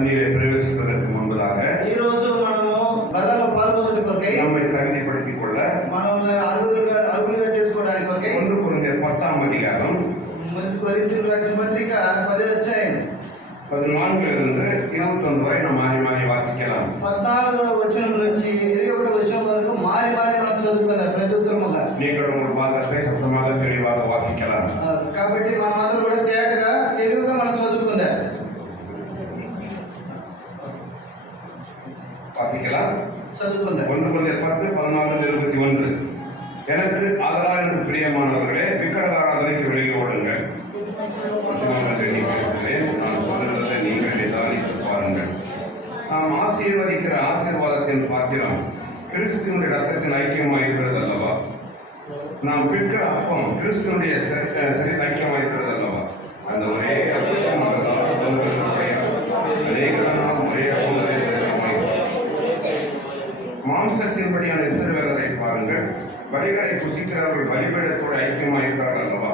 பந்தியிலே பிரவேசிப்பதற்கு முன்பதாக நம்மை தகுதிப்படுத்திக் கொள்ள 1 கொரிந்தியர் 10ஆம் அதிகாரம் 14 21 வரை நாம் மாறி மாறி వాసిக்கலாம். 14వ వచనం నుంచి 21వ వచనం వరకు మారి మారి మనం చదువుకుందాం ప్రతి ఉత్తరముగా. நீங்கள் ஒரு பாகத்தை சத்தமாக தெளிவாக வாசிக்கலாம். కాబట్టి మన మాత్రం కూడా తేటగా తెలుగుగా మనం చదువుకుందాం. வாசிக்கலாம். చదువుకుందాం. 1 கொரிந்தியர் 10 14 21. எனக்கு ஆதலால் என்று பிரியமானவர்களே, விக்கிரகாராதனைக்கு விலகி ஓடுங்கள். நான் சொல்லுறதை நீங்கள் நிதானித்து பாருங்கள். நாம் ஆசீர்வதிக்கிற ஆசீர்வாதத்தின் பாத்திரம் கிறிஸ்துவனுடைய ரத்தத்தின் ஐக்கியமாக இருக்கிறது அல்லவா? நாம் பிற்கிற அப்பம் கிறிஸ்துவனுடைய சரி ஐக்கியமாக இருக்கிறது அல்லவா? அந்த ஒரே மாம்சத்தின்படியான இஸ்ரவேலரை பாருங்கள். வரிகளை புசிக்கிறவர்கள் பலிபீடத்தோடு ஐக்கியமாக இருக்கிறார்கள் அல்லவா?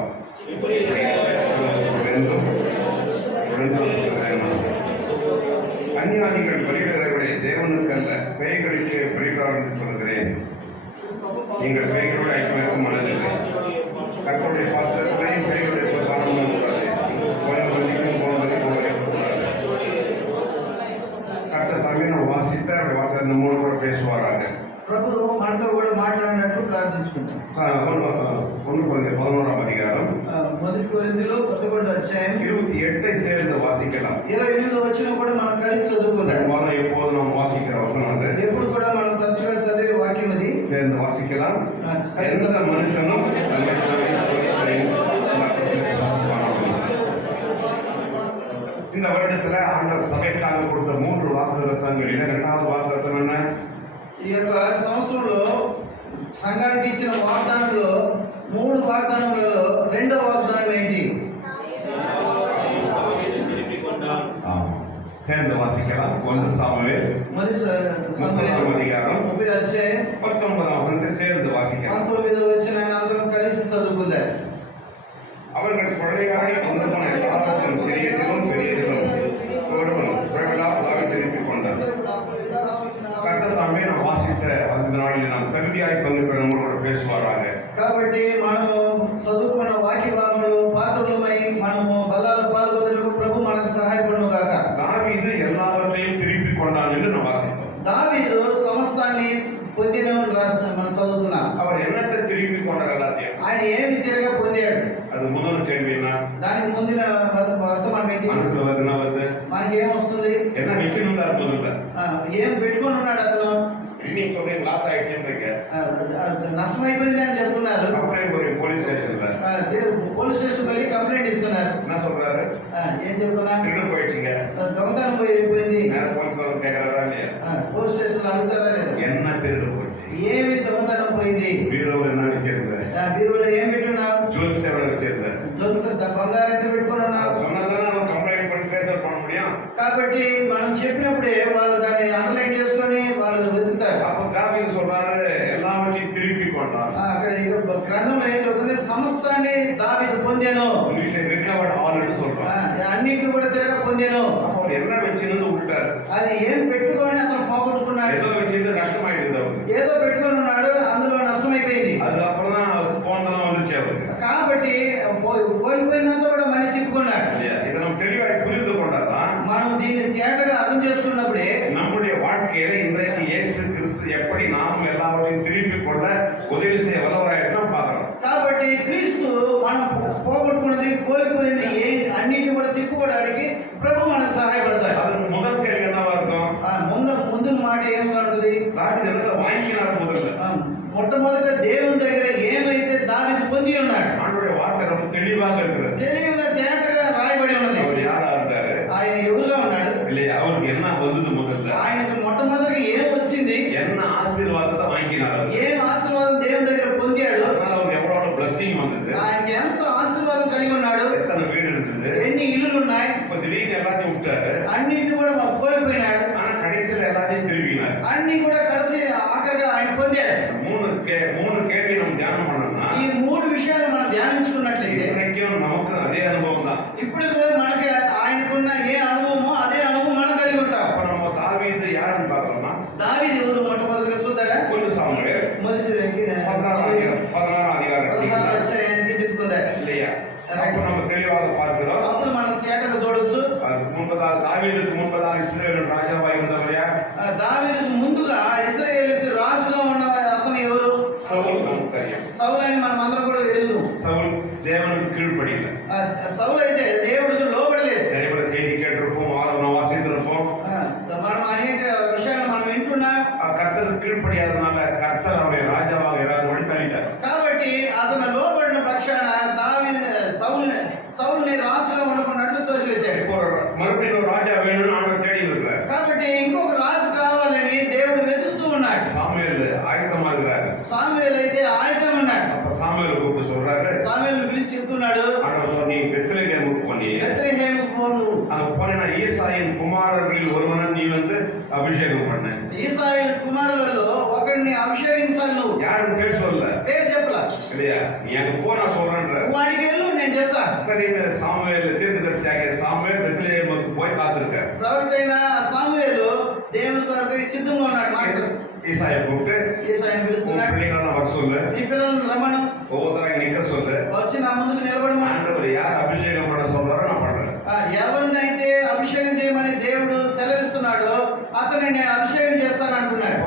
அஞ்ஞானிகள் பலியிடுகிறவர்களை தேவனுக்கு அல்ல பேய்களுக்கு பலிகிறார்கள் என்று சொல்கிறேன். நீங்கள் பேய்களோடு ஐக்கியமாக மனதில்லை. கற்புடைய பாத்திரத்திலையும் பேய்களுடைய காரணம் கூடாது. கர்த்தர் தமிழ் வாசித்த வார்த்தை இந்த 3 கூட பேசுவாராங்க. ప్రభు మనతో కూడా మాట్లాడినట్లు ప్రార్థించుకుందాం. 1 கொரிந்தியர் 11ஆம் அதிகாரம் 1 కొరింథీయులు 11వ అధ్యాయం 28 சேர்ந்து வாசிக்கலாம். 28వ వచనం కూడా మనం కలిసి చదువుకుందాం. మనం எப்போது நாம் வாசிக்கிற வசனம் அது. ఎప్పుడు కూడా మనం తరచుగా చదివే వాక్యం అది. சேர்ந்து வாசிக்கலாம். எந்த மனுஷனும் இந்த வருடத்துல ஆண்டவர் சபைக்காக கொடுத்த 3 வாக்குத்தத்தங்களில் 2வது வாக்குத்தத்தம் என்ன? ఈ యొక్క సంవత్సరంలో సంఘానికి ఇచ్చిన వాగ్దానంలో 3 వాగ్దానములలో 2వ వాగ్దానం ఏంటి? சேர்ந்து வாசிக்கலாம். 1 சாமுவேல் 30ஆம் அதிகாரம் 30వ అధ్యాయం 19వ వచనத்தை சேர்ந்து வாசிக்கலாம். 19వ వచనాన్ని అందరం కలిసి చదువుకుందాం. அவர்கள் கொள்ளையாடி கொண்டு போன எல்லாவற்றிலும் சிறியதிலும் பெரியதிலும் திருப்பிக் கொண்டார். கர்த்தர் தாமே நாம் வாசித்த அந்த நாளில் நாம் தகுதியாய் பங்கு பெறும் பேசுவாராக. కాబట్టి మనము చదువుకున్న వాక్య భాగంలో పాత్రలమై మనము బలాల పాల్గొనడానికి ప్రభు మనకు సహాయపడును గాక. దావీదు எல்லாவற்றையும் திருப்பிக் கொண்டான் என்று நாம் வாசித்தோம். దావీదు సమస్తాన్ని పొందిన మనం చదువుతున్నాం. அவர் என்னத்தை திருப்பி கொண்டார் எல்லாத்தையும்? ఆయన ఏమి తిరగా పొందాడు? அது முதல் கேள்வி என்ன? దానికి ముందున వర్తమానం ఏంటి? మనసులో వస్తుంది. మనకి ఏం వస్తుంది? என்ன வைக்கணும் தான் முதல்ல. ఏం పెట్టుకొని ఉన్నాడు అతను? இன்னைக்கு சொல்றீங்க லாஸ் ஆயிடுச்சுன்றீங்க. నష్టం అయిపోయింది అని చెప్తున్నారు. కంప్లైంట్ పోలీస్ స్టేషన్ல. పోలీస్ స్టేషన్ వెళ్ళి కంప్లైంట్ ఇస్తున్నారు. என்ன சொல்றாரு? ఏం చెప్తున్నారు? திருடு போயிடுச்சுங்க. దొంగతనం పోయింది. நேரா போலீஸ் వాళ్ళు கேக்குறாరా இல்லையா? పోలీస్ స్టేషన్ అడుగుతారా లేదా? என்ன திருடு போச்சு? ఏమి దొంగతనం పోయింది? బీరువాలో என்ன வச்சிருந்த? బీరువాలో ఏం పెట్టున్నావు? ஜுவல்ஸ் எவ்வளவு வச்சிருந்த? జువెల్స్ బంగారం ఎంత పెట్టుకొని ఉన్నావు? சொன்னதானே நம்ம కంప్లైంట్ பண்ணி కేసులు பண்ண முடியும். కాబట్టి మనం చెప్పినప్పుడే వాళ్ళు దాన్ని అండర్లైన్ చేసుకొని వాళ్ళు వెతుకుతారు. அப்ப தாவீது சொல்றாரு எல்லாவற்றையும் திருப்பி கொண்டான். అక్కడ గ్రంథంలో ఏం చెప్తుంది? సమస్తాన్ని దావీదు పొందాను. రికవర్డ్ ఆల్ అని சொல்றான். అన్నిటిని కూడా తిరగా పొందాను. அவர் என்ன வச்சிருந்து விட்டார்? అది ఏం పెట్టుకొని అతను పోగొట్టుకున్నాడు. ఏదో வச்சிருந்து నష్టమైంది. ఏదో పెట్టుకొని ఉన్నాడు, అందులో నష్టమైపోయింది. அது அப்புறம் போனதெல்லாம் வந்துச்சு அவருக்கு. కాబట్టి కోల్పోయినంత కూడా మళ్ళీ తిప్పుకున్నాడు. இதை நம்ம தெளிவாக புரிந்து கொண்டாதான் మనం దీన్ని తేటగా అర్థం చేసుకున్నప్పుడే நம்முடைய வாழ்க்கையில இன்றைக்கு இயேசு கிறிஸ்து எப்படி நாமும் எல்லாவற்றையும் திருப்பிக் கொள்ள உதவி செய்ய வல்லவராயிருக்கோம் பார்க்கிறோம். కాబట్టి క్రీస్తు మనం పోగొట్టుకున్నది కోల్పోయింది అన్నిటిని కూడా తిప్పుకోవడానికి ప్రభు మనకు సహాయపడతాడు. அதுக்கு முதல் கேள்வி என்னவா இருக்கும்? ముందు మాట ఏముంటుంది? தாவீது என்னத்தை வாங்கினார்? முதல்ல మొట్టమొదట దేవుని దగ్గర ఏమైతే దావీదు పొంది ఉన్నాడు. ஆண்டவருடைய வார்த்தை ரொம்ப தெளிவாக இருக்கிறது. తెలివిగా తేటగా రాయబడి ఉన్నది. அவர் யாரா இருந்தாரு? ఆయన ఎవరుగా ఉన్నాడు? இல்லையா? அவருக்கு என்ன வந்தது? முதல்ல ఆయనకు మొట్టమొదటిగా ఏం వచ్చింది? என்ன ఆశీర్వాదத்தை వాங்கிనారు? ఏం ఆశీర్వాదం దేవుని దగ్గర పొందాడు? அதனால அவருக்கு எவ்வளவு బ్లెస్సింగ్ வந்தது? ఆయనకి ఎంత ఆశీర్వాదం కలిగి ఉన్నాడు? எத்தனை வீடு இருந்தது? ఎన్ని ఇల్లులు ఉన్నాయి? இப்ப திடீர்னு எல்லாத்தையும் விட்டாரு. అన్నిటిని కూడా కోల్పోయినాడు. ஆனா கடைசியில எல்லாத்தையும் திருப்பினார். అన్ని కూడా కలిసి ఆఖరిగా ఆయన పొందాడు. மூணு கேள்வி நம்ம தியானம் பண்ணோம்னா ఈ 3 విషయాలు మనం ధ్యానించుకున్నట్లయితే இன்னைக்கும் நமக்கு அதே அனுபவம் தான். ఇప్పుడు మనకి ఆయనకున్న ఏ అనుభవమో అదే అనుభవం మనకు కలిగి தாவீது யாருன்னு பார்க்கணுமா? దావీదు ఎవరు మొట్టమొదటిగా చూద్దారా? ஒன்று சாமுவேல் మొదటి 16 அதிகாரம் 16 అధ్యాయానికి తిప్పుకుందారు. இல்லையா? அப்ப நம்ம தெளிவாக பார்க்கிறோம். అప్పుడు మనం తేటగా చూడొచ్చు. அதுக்கு முன்பதாக தாவீதுக்கு முன்பதாக இஸ்ரவேலின் ராஜாவாய் இருந்தவர் யார்? దావీదుకు ముందుగా ఇశ్రాయేలుకి రాజుగా ఉన్న అతను ఎవరు? சவுல். நமக்கு தெரியும். సౌలు అని మనం అందరం కూడా ఎరుగుదాం. சவுல் தேவனுக்கு கீழ்ப்படியல. సౌలు అయితే దేవుడికి లోబడలేదు. நிறைய பேர் செய்தி கேட்டிருப்போம், வாசித்திருப்போம். మనం అనేక విషయాలు మనం వింటున్నాం. கர்த்தருக்கு கீழ்ப்படியாதனால கர்த்தர் அவரை ராஜாவாக இராதபடி தள்ளிட்டார். కాబట్టి అతను లోబడిన పక్షాన సౌలుని రాజుగా ఉండకున్నట్లు తోసివేశాడు. இப்போ மறுபடியும் ஒரு ராஜா வேணும்னு ஆண்டவர் தேடி இருக்கிறார். కాబట్టి ఇంకొక రాజు కావాలని దేవుడు వెతుకుతూ ఉన్నాడు. சாமுவேல் ஆயத்தமா இருக்கிறாரு. సాముయేలు అయితే ఆయుధం ఉన్నాడు. அப்ப சாமுவேல் கூப்பிட்டு சொல்றாரு, సాముయేలుని పిలిచి చెప్తున్నాడు, ஆண்டவர் நீ பெத்லகேமுக்கு போனி, బెత్లెహేముకు పోను. அங்க போனா ஈசாயின் குமாரர்களில் ஒருவனை நீ வந்து அபிஷேகம் பண்ண. ఈసాయి కుమారులలో ఒకరిని అభిషేకించాలి. నువ్వు யாரும் பேர் சொல்லல, పేరు చెప్పలా. இல்லையா? நீ அங்க போ, நான் சொல்றேன்ற. వాడికి వెళ్ళు, నేను చెప్తా. சரி, சாமுவேல் தீர்க்கதரிசியாகிய சாமுவேல் பெத்லகேமுக்கு போய் காத்திருக்கார். ప్రవక్త అయిన సాముయేలు దేవుని కొరకు సిద్ధంగా ఉన్నాడు. మాట ஈசாயை கூப்பிட்டு, ఈసాయిని పిలుస్తున్నాడు, பிள்ளைங்கள வர சொல்லு, నీ పిల్లలను రమ్మను, ஒவ்வொருத்தராக நிக்க சொல்லு, వచ్చి నా ముందుకు నిలబడమని. ஆண்டவர் யார் அபிஷேகம் பண்ண சொல்றாரோ நான் பண்றேன். ఎవరినైతే అభిషేకం చేయమని దేవుడు సెలవిస్తున్నాడో అతన్ని నేను అభిషేకం చేస్తాను అంటున్నాడు.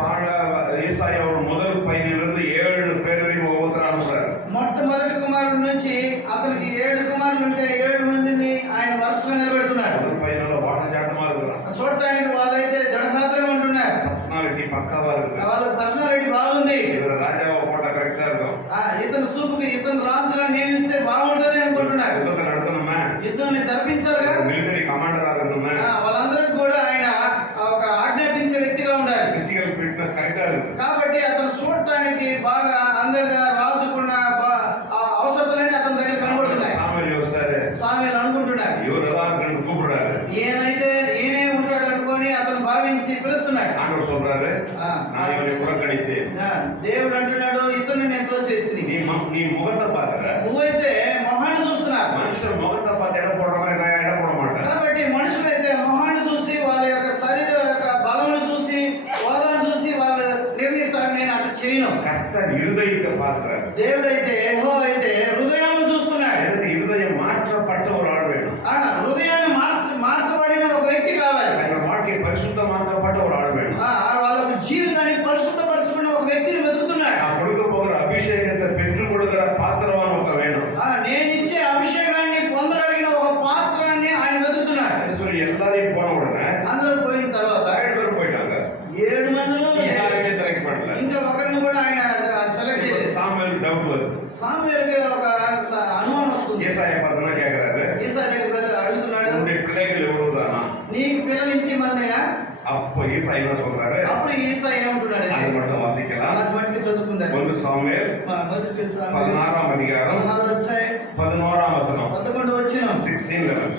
ஈசாய் அவர் முதல் பையனிலிருந்து 7 பேர் வரைக்கும் ஒவ்வொருத்தர் அனுப்புறாரு. మొట్టమొదటి కుమారుడి నుంచి అతనికి 7 కుమారులు ఉంటే 7 మందిని ఆయన వరుసగా నిలబెడుతున్నాడు. முதல் பையனோட வாட்டஞ்சாட்டமா இருக்கிறான். చూడటానికి వాళ్ళైతే దృఢగాత్రం ఉంటున్నారు. பர்சனாலிட்டி பக்காவா இருக்கு. వాళ్ళ పర్సనాలిటీ బాగుంది. இவர ராஜாவை போட்டா கரெக்டா இருக்கும். ఇతను సూపుకి ఇతను రాజుగా నియమిస్తే బాగుంటది అనుకుంటున్నారు. யுத்தத்தை நடத்தணுமே, యుద్ధాన్ని జరిపించాలిగా, మిలిటరీ కమాండరా இருக்கணுமே, వాళ్ళందరికీ కూడా ఆయన ఒక ఆజ్ఞాపించే వ్యక్తిగా ఉండాలి. பிசிக்கல் ஃபிட்னஸ் கரெக்டா இருக்கு. కాబట్టి అతను చూడటానికి బాగా అందంగా రాజుకున్న అవసరాలన్నీ అతని దగ్గర కనబడుతున్నాయి. சாமுவேல் யோசித்தாரு, సాముయేలు అనుకుంటున్నాడు, இவர் தான் இருக்கணும்னு கூப்பிடுறாரு. ఈయనే ఉంటాడు అనుకొని అతను భావించి పిలుస్తున్నాడు. ஆண்டவர் சொல்றாரு, நான் இவனை புறக்கணித்தேன். దేవుడు అంటున్నాడు, ఇతను నేను తోసివేసింది. நீ முகத்தை பாக்குற, నువ్వైతే మొహాన్ని చూస్తున్నావు. மனுஷன் முகத்தை பார்த்து இடம் போடுற மாதிரி நான் இடம் போட மாட்டேன். కాబట్టి మనుషులైతే మొహాన్ని చూసి వాళ్ళ యొక్క శరీర యొక్క బలమును చూసి హోదాను చూసి వాళ్ళు నిర్ణయిస్తాడు. నేను అట్లా చేయను. கர்த்தர் இருதயத்தை பார்க்கிறார். దేవుడైతే యెహోవా అయితే హృదయాన్ని చూస్తున్నాడు. எனக்கு இருதயம் மாற்றப்பட்ட ஒரு ஆள் வேணும். హృదయాన్ని మార్చబడిన ఒక వ్యక్తి కావాలి. தங்கள் வாழ்க்கை பரிசுத்தமாக்கப்பட்ட ஒரு ஆள் வேணும். వాళ్ళ జీవితాన్ని పరిశుద్ధపరచుకున్న ఒక వ్యక్తిని వెతుకుతున్నాడు. நான் கொடுக்க போகிற அபிஷேகத்தை பெற்றுக் கொடுக்கிற பாத்திரவான் ஒருத்தன் வேணும். నేను ఇచ్చే అభిషేకాన్ని పొందగలిగిన ఒక పాత్రాన్ని ఆయన వెతుకుతున్నాడు. சொல்லி எல்லாரையும் போன உடனே అందరూ పోయిన తర్వాత 7 பேர் போயிட்டாங்க. 7 మందిలో யாருமே செலக்ட் பண்ணல. ఇంకా ఒకరిని కూడా ఆయన సెలెక్ట్ చేయలేదు. சாமுவேல் டவுட் வருது. సాముయేలుకి ఒక అనుమానం వస్తుంది. ஏசாயா பார்த்தனா கேக்குறாரு, ఈసాయి దగ్గర అడుగుతున్నాడు, உன்னுடைய பிள்ளைகள் எவ்வளவுதானா? నీకు పిల్లలు ఇంతమందైనా? அப்போ ஏசாயா என்ன சொல்றாரு? అప్పుడు ఈసాయి ఏమంటున్నాడు? அது மட்டும் வாசிக்கலாம். అది మట్టికి చదువుకుందాం. 1 சாமுவேல் మొదటి 16ஆம் அதிகாரம் 16 అధ్యాయం 11ஆம் வசனம். 11 వచనం. 16:11.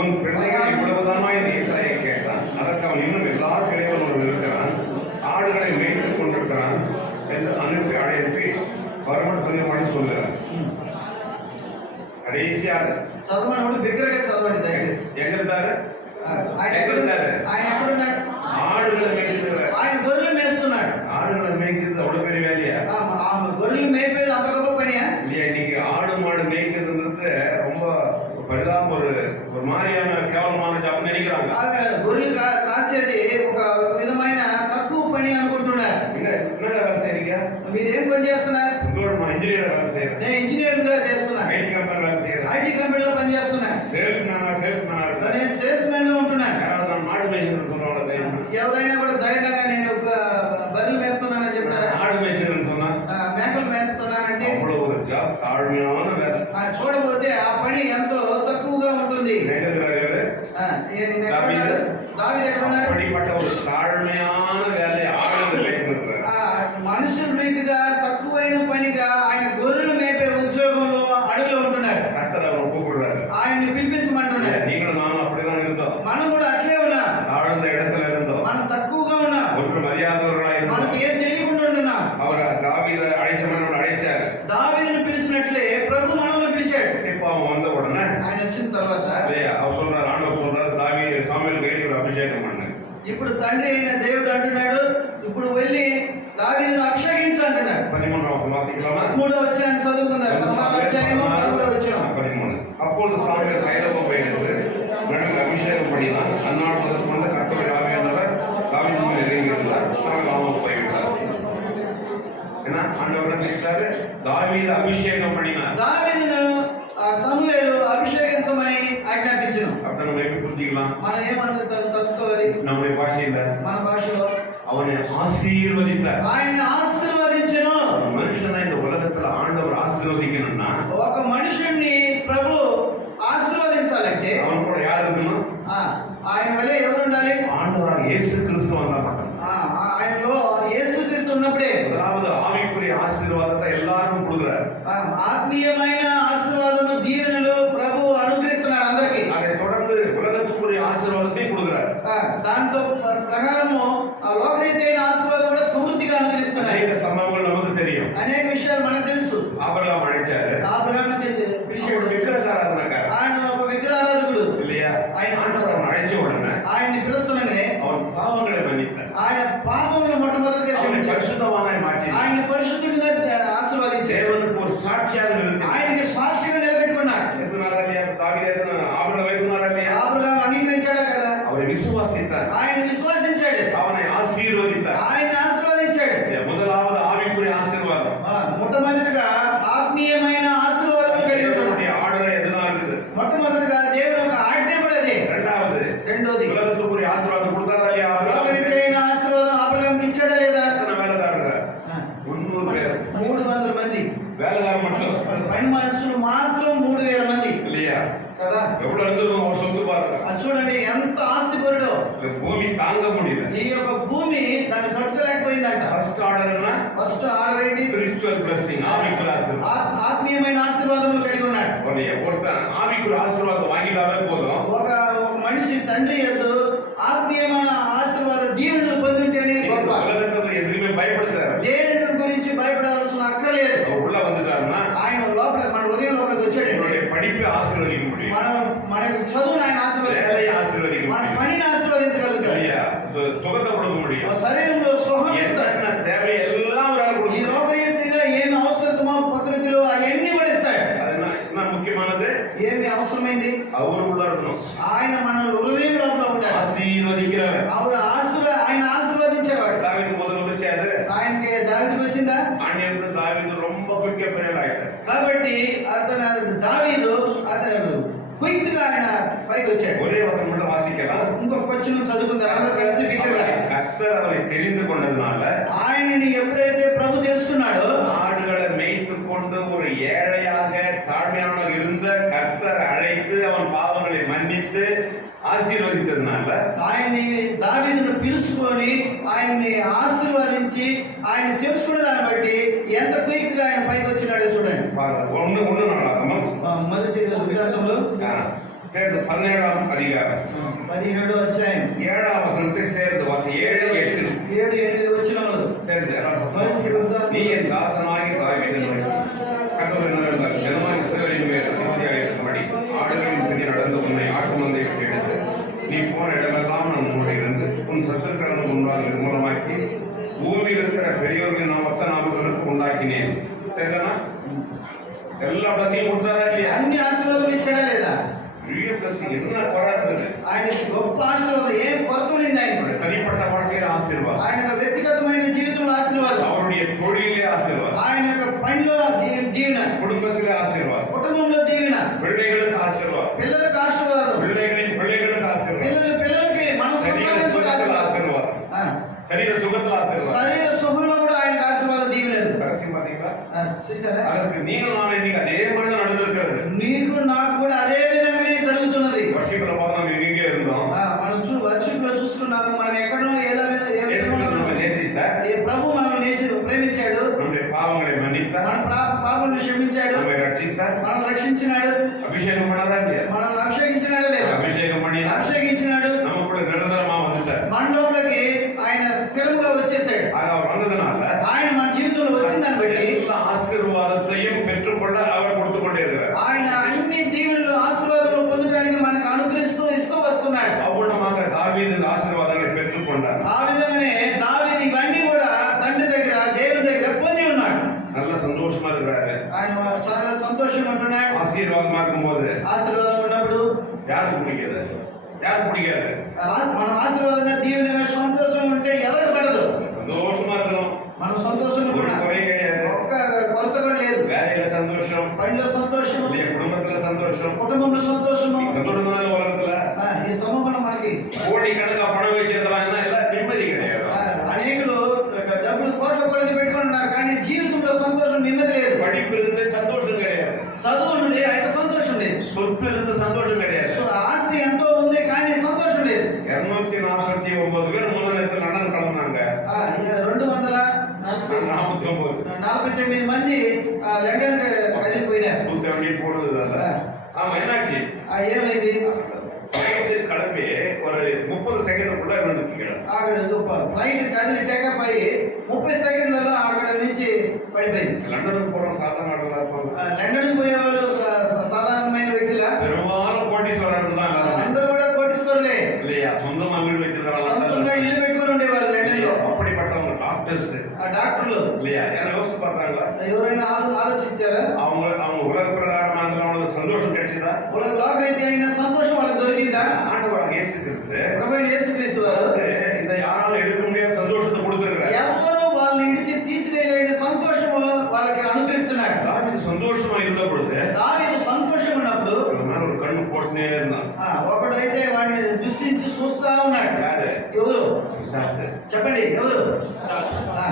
உன் பிள்ளைகள் இவ்வளவுதானா என்று ஏசாயா கேட்டான். அதற்கு அவன், இன்னும் எல்லா கிளைகளும் இருக்கிறான், ஆடுகளை மேய்த்துக் கொண்டிருக்கிறான் என்று அனுப்பி வருமன் பதினொன்று சொல்லுறான். கடைசியா చదవనప్పుడు బిగ్గరగా చదవండి దయచేసి. எங்க இருந்தாரு? ఆయన ఎక్కడున్నాడు? ஆடுகளை மேய்க்கிறார். ఆయన గొర్రెలు మేస్తున్నాడు. ஆடுகளை மேய்க்கிறது அவ்வளவு பெரிய வேலையா? గొర్రెలు మేపేది అంత గొప్ప పనియా? இல்லையா? இன்னைக்கு ஆடு மாடு மேய்க்கிறதுன்றது ரொம்ப பரிதாப ஒரு மாதிரியான கேவலமான ஜாப் நினைக்கிறாங்க. గొర్రెలు కాచేది ఒక విధమైన తక్కువ పని అనుకుంటున్నారు. என்ன வேலை செய்றீங்க? మీరు ఏం పని చేస్తున్నారు? ఇంజనీర్ వేலை செய்யறேன். నేను ఇంజనీర్ గా చేస్తున్నా. ఐటీ కంపెనీ వేலை செய்யறேன். ఐటీ కంపెనీలో పని చేస్తున్నా. సేల్స్ మ్యాన్ నేను సేల్స్ మ్యాన్ గా ఉంటున్నాను. மாடு மேய்க்கிறது சொல்லுவாங்க. ఎవరైనా కూడా ధైర్యంగా నేను బర్రెలు మేపుతున్నానని చెప్తారా? ஆடு மேய்க்கிறேன்னு சொன்னா మేకలు మేపుతున్నానంటే அவ்வளவு ஒரு ஜாப், தாழ்மையான வேலை. చూడబోతే ఆ పని ఎంతో తక్కువగా ఉంటుంది. దావీదు ఎక్కడున్నారు? அப்படிப்பட்ட ஒரு தாழ்மையான வேலை ஆடுகளை மேய்க்கிறது. మనుషుల రీతిగా తక్కువైన పనిగా ఆయన గొర్రెలు మేపే ఉద్యోగంలో అడుగులో ఉంటున్నారు. கர்த்தர் அவரை கூப்பிடுறாரு, ఆయన్ని పిలిపించమంటున్నారు. நீங்களும் நானும் அப்படிதான் இருந்தோம். మనం కూడా అట్లే ఉన్నాం. தாழ்ந்த இடத்துல இருந்தோம். మనం తక్కువగా ఉన్నాం. ஒன்றும் அறியாதவர்களா இருந்தோம். మనకి ఏం తెలియకుండా ఉంటున్నాం. அவர் தாவீதை அழைச்சாரு. దావీదుని పిలిచినట్లే ప్రభు మనల్ని పిలిచాడు. இப்போ அவன் வந்த உடனே ఆయన వచ్చిన తర్వాత அவர் சொல்றாரு, ஆண்டவர் சொல்றாரு, சாமுவேல் கையில் ஒரு அபிஷேகம் பண்ணு. ఇప్పుడు తండ్రి అయిన దేవుడు అంటున్నాడు, ఇప్పుడు వెళ్ళి దావీదును అభిషేకించు అంటున్నాడు. 13వ వాసికలామా 13వ వచనాన్ని చదువుకుందాం. 16వ అధ్యాయము 13వ వచనం. 13. அப்பொழுது சாமுவேல் தைலத்தை எடுத்து நடுவில் அபிஷேகம் பண்ணினார். அந்நாள் முதல் கொண்டு கர்த்தருடைய ஆவியானவர் தாவீது மேல் இறங்கியிருந்தார். சாமுவேல் போய்விட்டார். என்ன ஆண்டவர் செய்தாரு? தாவீது அபிஷேகம் பண்ணினார். దావీదును ఆ సమూయేలు అభిషేకించమని ఆజ్ఞాపించెను. அப்ப நம்ம எப்படி புரிஞ்சுக்கலாம்? మనం ఏమని తెలుసుకోవాలి? நம்முடைய భాషயில మన భాషలో அவனை ஆசீர்வதித்தார். ఆయన్ని ఆశీర్వదించెను. మనుషుని இந்த உலகத்துல ஆண்டவர் ஆசீர்வதிக்கணும்னா ఒక మనుషుణ్ణి ప్రభు ఆశీర్వదించాలంటే அவன் கூட யார் இருக்கணும்? ఆయన వల్లే ఎవరు ఉండాలి? ஆண்டவராக இயேசு கிறிஸ்து வந்தா மட்டும். ఆయనలో యేసుక్రీస్తు ఉన్నప్పుడే. அதாவது ஆவிக்குரிய ஆசீர்வாதத்தை எல்லாரும் கொடுக்குறார். ఆత్మీయమైన ఆశీర్వాదము దీవెనలు ప్రభు అనుగ్రహిస్తున్నాడు అందరికి. அதை தொடர்ந்து உலகத்துக்குரிய ஆசீர்வாதத்தை கொடுக்குறார். దాంతో ప్రకారము ఆ లోకరీత్యైన ఆశీర్వాదం కూడా సమృద్ధిగా అనుగ్రహిస్తున్నాడు. అనేక సంభవங்கள் நமக்கு தெரியும். అనేక విషయాలు మనకు తెలుసు. ஆபிரகாம் அழைச்சாரு. ఆబ్రహాముని పిలిచాడు. విగ్రహారాధనకారు. ఆయన ఒక విగ్రహారాధకుడు. இல்லையா? ஆண்டவர் அழைச்ச உடனே ఆయన్ని పిలుస్తుండగానే அவன் பாவங்களை மன்னித்தார். ఆయన పాపములను మొట్టమొదటిగా அவனை క్షమించాడు. பரிசுத்தவானாய் மாற்றினார். ఆయన పరిశుద్ధుడిగా ఆశీర్వదించాడు. தேவனுக்கு ஒரு சாட்சியாக நிறுத்தினார். ఆయనకి సాక్షిగా నిలబెట్టుకున్నాడు. எதுனாலயா? தாவீது ஆபிரகாம் வைத்துனாலயா? ఆబ్రహాం అంగీకరించాడా కదా? அவரை விசுவாசித்தார். ఆయన విశ్వసించాడు. அவனை ఆశీర్వదిத்தார். ఆయన ఆశీర్వదించాడు. முதலாவது ஆவிக்குரிய ஆசீர்வாதம். మొట్టమొదటిగా ఆత్మీయమైన ఆశీర్వాదం కలిగి ఉన్నాడు. ஆர்டர் எதுனா இருக்குது. మొట్టమొదటిగా దేవుని యొక్క ఆజ్ఞ కూడా అదే. రెండోది உலகத்துக்குரிய ஆசீர்வாதம் கொடுத்தாரா இல்லையா? లోకరీత్యైన ఆశీర్వాదం ఆబ్రహాంకి ఇచ్చాడా లేదా? எத்தனை வேலைக்காரங்க? 300 பேர். 300 మంది வேலைக்காரர் மட்டும். పని మనుషులు మాత్రం 3000 మంది இல்லையா? కదా? எவ்வளவு இருந்திருக்கும் அவர் சொத்து பாருங்க. అది చూడండి ఎంత ఆస్తిపరుడో. பூமி தாங்க முடியல. ఈ యొక్క భూమి దాన్ని తట్టుకోలేకపోయిందంట. ఫస్ట్ ఆర్డర్ అన్నా ఫస్ట్ ఆర్డర్ ఏంటి? స్పిరిచువల్ బ్లెస్సింగ్, ఆవికుల ఆశీర్వాదం. ఆత్మీయమైన ఆశీర్వాదములు కలిగి ఉన్నాడు. ஒருத்தன் ஆவிக்குரிய ஆசீர்வாதம் வாங்கிட்டாவே போதும். ఒక మనిషి తండ్రి యందు ఆత్మీయమైన ఆశీర్వాద దీవెనలు పొందుంటేనే గొప్ప. உலகத்துல எதுவுமே பயப்படுத்தாரு. దేని గురించి భయపడాల్సిన అక్కర్లేదు. உள்ள வந்துட்டாருன்னா ఆయన లోపల మన హృదయం లోపలికి వచ్చాడు. படிப்பை ஆசீர்வதிக்க முடியும். మన చదువును ఆయన ఆశీర్వదించాడు. வேலையை ஆசீர்வதிக்க మన முடியும். పనిని ఆశీర్వదించగలుగుతాడు. இல்லையா? சுகத்தை கொடுக்க முடியும். శరీరంలో సుఖం ఇస్తాడు. என்ன தேவை எல்லாம் ஒரு ஆள் ఈ கொடுக்கும். లోకరీతిగా ఏమి అవసరమో ప్రకృతిలో అవన్నీ కూడా ఇస్తాడు. என்ன முக்கியமானது? ఏమి అవసరమైంది? அவரு உள்ள இருக்கணும். ఆయన మన హృదయం లోపల ఉంటాడు. ஆசீர்வதிக்கிறவர். ఆయన ఆశీర్వదించేవాడు. தாவீது முதல்ல வந்துச்சு அது. ఆయనకి దావీదుకు వచ్చిందా? ஆண்டவருக்கு தாவீது ரொம்ப குயிக்கா பெரிய ஆயிட்டார். కాబట్టి దావీదు క్విక్ గా ఆయన పైకి వచ్చాడు. ஒரே வசனம் மட்டும் வாசிக்கலாம். ఇంకొక వచనం చదువుకుంటారు అందరూ కలిసి బిగ్గరగా. கர்த்தர் அவரை தெரிந்து கொண்டதுனால ఆయనని ఎప్పుడైతే ప్రభు తెలుసుకున్నాడో ஆடுகளை மேய்த்து கொண்டு ஒரு ஏழையாக தாழ்மையான இருந்த கர்த்தர் அழைத்து அவன் பாவங்களை மன்னித்து ఆశీర్వదించదనాల ఆయన్ని దావీదును పిలుచుకొని ఆయన్ని ఆశీర్వదించి ఆయన తెలుసుకున్న దాన్ని బట్టి ఎంత క్విక్ గా ఆయన పైకి వచ్చినాడో చూడండి. ஒண்ணு நடக்கும். మొదటి వృత్తాంతంలో சேர்ந்து 17ஆம் அதிகாரம் 17వ అధ్యాయం 7ஆம் வசனத்தை சேர்ந்து வாசி. 7, 8 వచనములు சேர்ந்து நீ என் தாசனாகி தாவீது கர்த்தர் என்ன ஜனமாக இஸ்ரவேலின் மேல் அதிபதியாக இருக்கும்படி ஆடுகளின் பின்னே நடந்து உன்னை ஆட்டு மந்தை எடுத்து நீ போன இடமெல்லாம் நான் உன்னோடு இருந்து உன் சத்துருக்களை முன்பாக நிர்மூலமாக்கி பூமியில் இருக்கிற பெரியோர்களின் ஒத்த நாமங்களுக்கு உண்டாக்கினேன். சரிதானா? எல்லா பிளஸையும் கொடுத்தாரா இல்லையா? అన్ని ఆశీర్వాదాలు ఇచ్చాడా లేదా? பெரிய பிளஸிங் என்ன குறை இருந்தது? ఆయన గొప్ప ఆశీర్వాదం ఏం కొరత ఉండింది? ఆయన தனிப்பட்ட வாழ்க்கையில ஆசீர்வாதம், ఆయన వ్యక్తిగతమైన జీవితంలో ఆశీర్వాదం, அவருடைய தொழிலே ஆசீர்வாதம், ఆయన యొక్క పనిలో దీవెన, குடும்பத்திலே ஆசீர்வாதம், కుటుంబంలో దీవెన, பிள்ளைகளுக்கு ஆசீர்வாதம், పిల్లలకు ఆశీర్వాదం, பிள்ளைகளின் பிள்ளைகளுக்கு ஆசீர்வாதம், పిల్లలకి మన சரீர சுகத்தில் ஆசீர்வாதம், சரீர சுகத்தில் ஆசீர்வாதம், శరీర సుఖంలో కూడా ఆయనకు ఆశీర్వాద దీవెనలు. கடைசி பாத்தீங்களா? చూసారా? அதற்கு நீங்கள் நான் இன்னைக்கு அதே மாதிரி தான் நடந்திருக்கிறது. నీకు నాకు కూడా అదే విధంగానే జరుగుతున్నది. వర్షిప్ల పోదాం, మేము ఇங்கே இருந்தோம். మనం వర్షిప్ లో చూసుకున్నాము. మనం ఎక్కడో ప్రభు మనల్ని ప్రేమించాడు, நம்முடைய பாவங்களை மன்னித்தார், మన పాపములను క్షమించాడు, நம்மை ரட்சித்தார், మనల్ని రక్షించినాడు, அபிஷேகம் பண்ணதா இல்லையா? మనల్ని అభిషేకించినాడు లేదా? அபிஷேகம் பண்ணினார், అభిషేకించినాడు, நமக்குள்ள நிரந்தரமா வந்துட்டார். మన లోపలికి ఆయన స్థిరముగా వచ్చేసాడు. அவர் வந்ததுனால ఆయన మన జీవితంలో వచ్చిందని బట్టి எல்லா ஆசீர்வாதத்தையும் பெற்றுக்கொள்ள அவர் கொடுத்து கொண்டே இருக்கிறார். ఆయన అన్ని దీవెనలు ఆశీర్వాదాలు పొందడానికి మనకు అనుగ్రహిస్తూ ఇస్తూ వస్తున్నాడు. அவ்வளமாக தாவீது ஆசீர்வாதங்களை பெற்று பெற்றுக்கொண்டார். ఆ విధంగానే దావీదు ఇవన్నీ కూడా తండ్రి దగ్గర దేవుని దగ్గర పొంది ఉన్నాడు. நல்ல சந்தோஷமா இருக்கிறாரு. ఆయన చాలా సంతోషంగా ఉంటున్నాడు. ஆசீர்வாதமா இருக்கும்போது ఆశీర్వాదం ఉన్నప్పుడు யாருக்கு பிடிக்காது? யாருக்கு பிடிக்காது? మనం ఆశీర్వాదంగా దీవెనగా సంతోషం ఉంటే ఎవరికి పడదు? சந்தோஷமா இருக்கணும். మనం సంతోషంగా ஒரு కూడా குறையும் கிடையாது. ఒక్క కొరత కూడా లేదు. வேலையில சந்தோஷம், పనిలో సంతోషం, இல்லையா குடும்பத்துல சந்தோஷம். కుటుంబంలో సంతోషము. சந்தோஷம் தானே உலகத்துல. ఈ సమూహంలో మనకి கோடிக்கணக்கா பணம் வச்சிருக்கிறாங்கன்னா எல்லாம் நிம்மதி கிடையாது. అనేకులు డబ్బులు కోట్ల కొలది పెట్టుకొని ఉన్నారు, కానీ జీవితంలో సంతోషం నెమ్మది లేదు. படிப்பு இருக்குது, சந்தோஷம் கிடையாது. చదువు ఉన్నది అయితే సంతోషం లేదు. சொத்து இருந்து சந்தோஷம் கிடையாது. ఆస్తి ఎంతో ఉంది కానీ సంతోషం లేదు. 249 பேர் முதல் நேரத்தில் லண்டன் கிளம்புனாங்க. 249 మంది లండన్ కదిలిపోయినారు. 270 போடுது அதுல. ஆமா, என்னாச்சு? ఏమైంది? கிளம்பி ஒரு 30 செகண்டுக்குள்ள விழுந்துட்டீங்க. ఫ్లైట్ కదిలి టేకప్ అయ్యి 30 సెకండ్లలో అక్కడ నుంచి పడిపోయింది. లండన్ పోవడం సాధారణ లండన్ పోయే వాళ్ళు సాధారణమైన వ్యక్తుల பெரும்பாலும் கோட்டீஸ்வரர்கள் தான் అందరూ కూడా కోటీశ్వరులే. இல்லையா? சொந்தமா வீடு வச்சிருக்காங்க, సొంతంగా ఇల్లు పెట్టుకొని ఉండేవాళ్ళు లండన్ లో. அப்படிப்பட்டவங்க டாக்டர்ஸ் డాక్టర్లు இல்லையா? ஏன்னா யோசிச்சு பார்த்தாங்களா? ఎవరైనా ఆలోచించారా? அவங்க உலக பிரகாரமா அவங்களுக்கு சந்தோஷம் கிடைச்சதா? లోకరీతి అయిన సంతోషం వాళ్ళకి దొరికిందా? ஆண்டவர் இயேசு கிறிஸ்து ప్రభువైన యేసుక్రీస్తు వారు இந்த யாராலும் எடுக்க முடியாத சந்தோஷத்தை கொடுத்திருக்கிறார். ఎవరు వాళ్ళని ఇడిచి తీసివేయలేని సంతోషము వాళ్ళకి అనుగ్రహిస్తున్నాడు. தாவீது சந்தோஷமா இருந்த பொழுது దావీదు సంతోషం ఉన్నప్పుడు ஒரு கண்ணு போட்டுனே இருந்தான். ఒకడు అయితే వాడిని దృష్టించి చూస్తా ఉన్నాడు. யாரு? ఎవరు? பிசாசு. చెప్పండి ఎవరు?